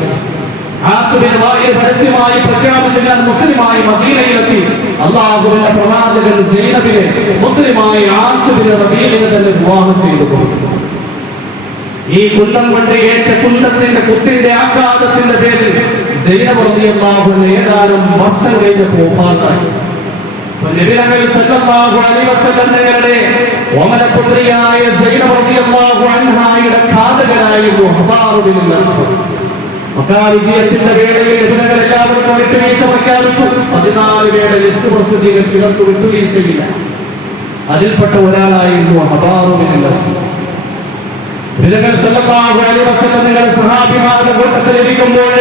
പരസ്യമായി പ്രഖ്യാപിച്ച് ഞാൻ മുസ്ലിമായി മദീനയിലെത്തി. അല്ലാഹുവിന്റെ പ്രവാചകൻ സൈനബിനെ മുസ്ലിമായി ആസിം ബിൻ റബീഅയെ തന്നെ വിവാഹം ചെയ്തു കൊടുത്തു. ഈ കുന്തം കൊണ്ട് ഏറ്റ കുന്തത്തിന്റെ കുത്തിന്റെ ആഘാതത്തിന്റെ പേരിൽ സൈനബ് റളിയല്ലാഹു അൻഹ ഏതാനും വർഷം കഴിഞ്ഞപ്പോൾ വഫാത്തായി. നബി തങ്ങൾ സല്ലല്ലാഹു അലൈഹി വസല്ലം തങ്ങളുടെ ഓമനപുത്രിയായ സൈനബ് റളിയല്ലാഹു അൻഹയുടെ ഘാതകനായിരുന്നു ഹബാറുൽ അസ്വദ്. മക്കാവിജയത്തിന്റെ വേളയിൽ നബിതങ്ങൾ എല്ലാവർക്കും വിട്ടുവീഴ്ച പ്രഖ്യാപിച്ചു. 14 പേരുടെ ലിസ്റ്റ് പ്രസിദ്ധീകരിച്ചു. ഇവർക്ക് വിട്ടുവീഴ്ചയില്ല. അതിൽപ്പെട്ട ഒരാളായിരുന്നു ഹബാറുൽ അസ്വദ്. നബിതങ്ങൾ സല്ലല്ലാഹു അലൈഹി വസല്ലം തങ്ങൾ സഹാബിമാരുടെ കൂട്ടത്തിൽ ഇരിക്കുമ്പോൾ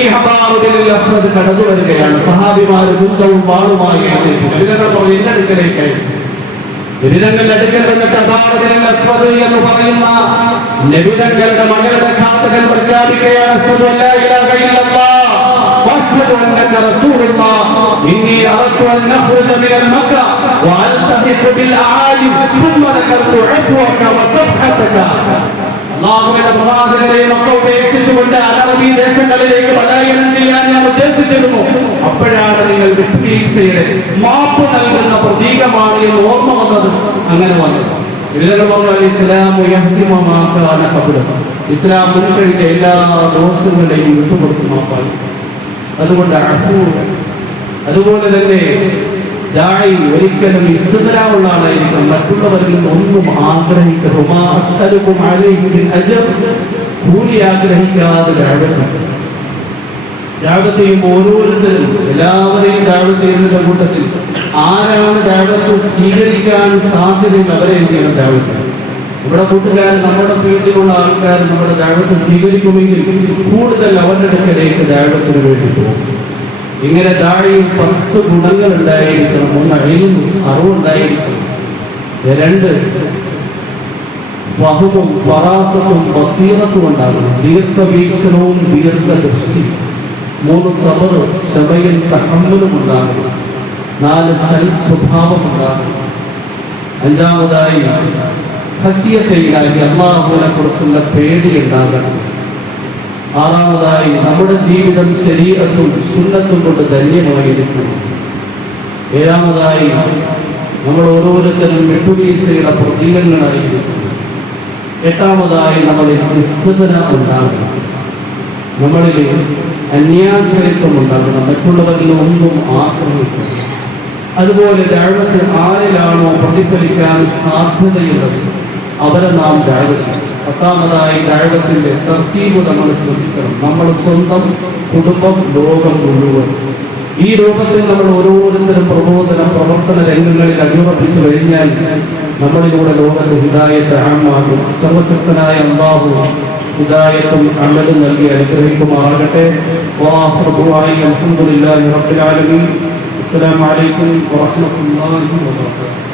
ഈ ഹബാറുൽ അസ്വദ് കടന്നു വരികയാണ്. സഹാബിമാർ കുന്തവും വാളുമായി നബിതങ്ങൾ പറഞ്ഞു എന്നെടുക്കലേക്കായി. നബിതങ്ങളുടെ അടുക്കൽ വന്നിട്ട് ഹബാറുൽ അസ്വദ് എന്ന് പറയുന്ന നബിതങ്ങളുടെ മകളുടെ ഘാതകൻ പ്രഖ്യാപിക്കുകയാണ്, അശ്ഹദു അല്ലാ ഇലാഹ ഇല്ലല്ലാഹ് വഅശ്ഹദു അന്നക റസൂലുള്ളാഹ് ഇന്നി അറദു അൻ നഖ്റുജ മിനൽ മക്ക വഅൽതഹിഖു ബിൽ ആലിം ثم ذكرت عفوك وصفحتك. അല്ലാഹുവിന്റെ പ്രവാചകരെ മക്ക ഉപേക്ഷിച്ചുകൊണ്ട് അറബി ദേശങ്ങളിലേക്ക് പലായനം ചെയ്യാൻ ഞാൻ ഉദ്ദേശിച്ചിരുന്നു. അപ്പോഴാണ് നിങ്ങൾ വിട്ടുവീഴ്ചയുടെ മാപ്പ് നൽകുന്ന പ്രതീകമാണ് എന്ന് ഓർമ്മ വന്നത്. അങ്ങനെ വന്നത് ഇസ്ലാം മുൻകഴിഞ്ഞ എല്ലാ ദോഷങ്ങളെയും വിട്ടുകൊടുത്തു മാപ്പായി. അതുകൊണ്ട് അതുപോലെ തന്നെ ദാഇ ഒരിക്കലും ഇസ്തിദ്ലാഉള്ള ആളായിരിക്കും. മറ്റുള്ളവരിൽ നിന്ന് ഒന്നും ആഗ്രഹിക്കരുത്. കൂലി ആഗ്രഹിക്കാതെ ദഅവത്ത് ചെയ്യുമ്പോൾ ഓരോരുത്തരും എല്ലാവരെയും ദഅവത്ത് ചെയ്യുന്നതിന്റെ കൂട്ടത്തിൽ ആരാണ് ദഅവത്ത് സ്വീകരിക്കാൻ സാധ്യതയുള്ള അവരെ എന്ത് ചെയ്യണം? ദഅവത്ത് നമ്മുടെ കൂട്ടുകാരൻ, നമ്മുടെ ഫീൽഡിലുള്ള ആൾക്കാർ നമ്മുടെ ദഅവത്ത് സ്വീകരിക്കുമെങ്കിൽ കൂടുതൽ അവരുടെ അടുക്കലേക്ക് ദഅവത്തിന് വേണ്ടി പോകും. ഇങ്ങനെ ദാഇയിൽ 10 ഗുണങ്ങൾ ഉണ്ടായിരിക്കണം. 1 ഇൽമ്, അറിവുണ്ടായിരിക്കണം. 2 ഫഹ്മും ഫറാസത്തും ബസീറത്തും ഉണ്ടാകണം. ദീർഘവീക്ഷണവും ദീർഘദൃഷ്ടി. 3 സബർ, ക്ഷമയും തഹമ്മുലും ഉണ്ടാകണം. 4 സൽസ്വഭാവം ഉണ്ടാകണം. 5ാമതായി ഖശിയത്തെ ഇലാഹി, അല്ലാഹുവിനെ കുറിച്ചുള്ള പേടി ഉണ്ടാകണം. 6ാമതായി നമ്മുടെ ജീവിതം ശരീഅത്തും സുന്നത്തും കൊണ്ട് ധന്യമായിരിക്കണം. 7ാമതായി നമ്മൾ ഓരോരുത്തരും വിട്ടുവീഴ്ചയുടെ പ്രതീകങ്ങളായിരിക്കണം. 8ാമതായി നമ്മളിൽ നിസ്തുതന ഉണ്ടാകണം. നമ്മളിൽ അന്യാശ്രയത്വം ഉണ്ടാകണം. മറ്റുള്ളവരിൽ ഒന്നും ആക്രമിക്കണം. അതുപോലെ ദഅവത്ത് ആരിലാണോ പ്രതിഫലിക്കാൻ സാധ്യതയുള്ളത് അവരെ നാം ദഅവത്ത്. 10ാമതായി ദഅവത്തിന്റെ തർത്തീബ് നമ്മൾ ശ്രദ്ധിക്കണം. നമ്മൾ സ്വന്തം കുടുംബം, ലോകം മുഴുവൻ ഈ രൂപത്തിൽ നമ്മൾ ഓരോരുത്തരും പ്രബോധന പ്രവർത്തന രംഗങ്ങളിൽ അടിയുറപ്പിച്ചു കഴിഞ്ഞാൽ നമ്മളിലൂടെ ലോകത്ത് ഹിദായത്ത് ആമാകും. സർവശക്തനായ അല്ലാഹു ഹിദായത്തും അമലും നൽകി അനുഗ്രഹിക്കുമാറാകട്ടെ. അൽഹംദുലില്ലാഹി റബ്ബിൽ ആലമീൻ. അസ്സലാമു അലൈക്കും വറഹ്മത്തുള്ളാഹി വബറകാതുഹു.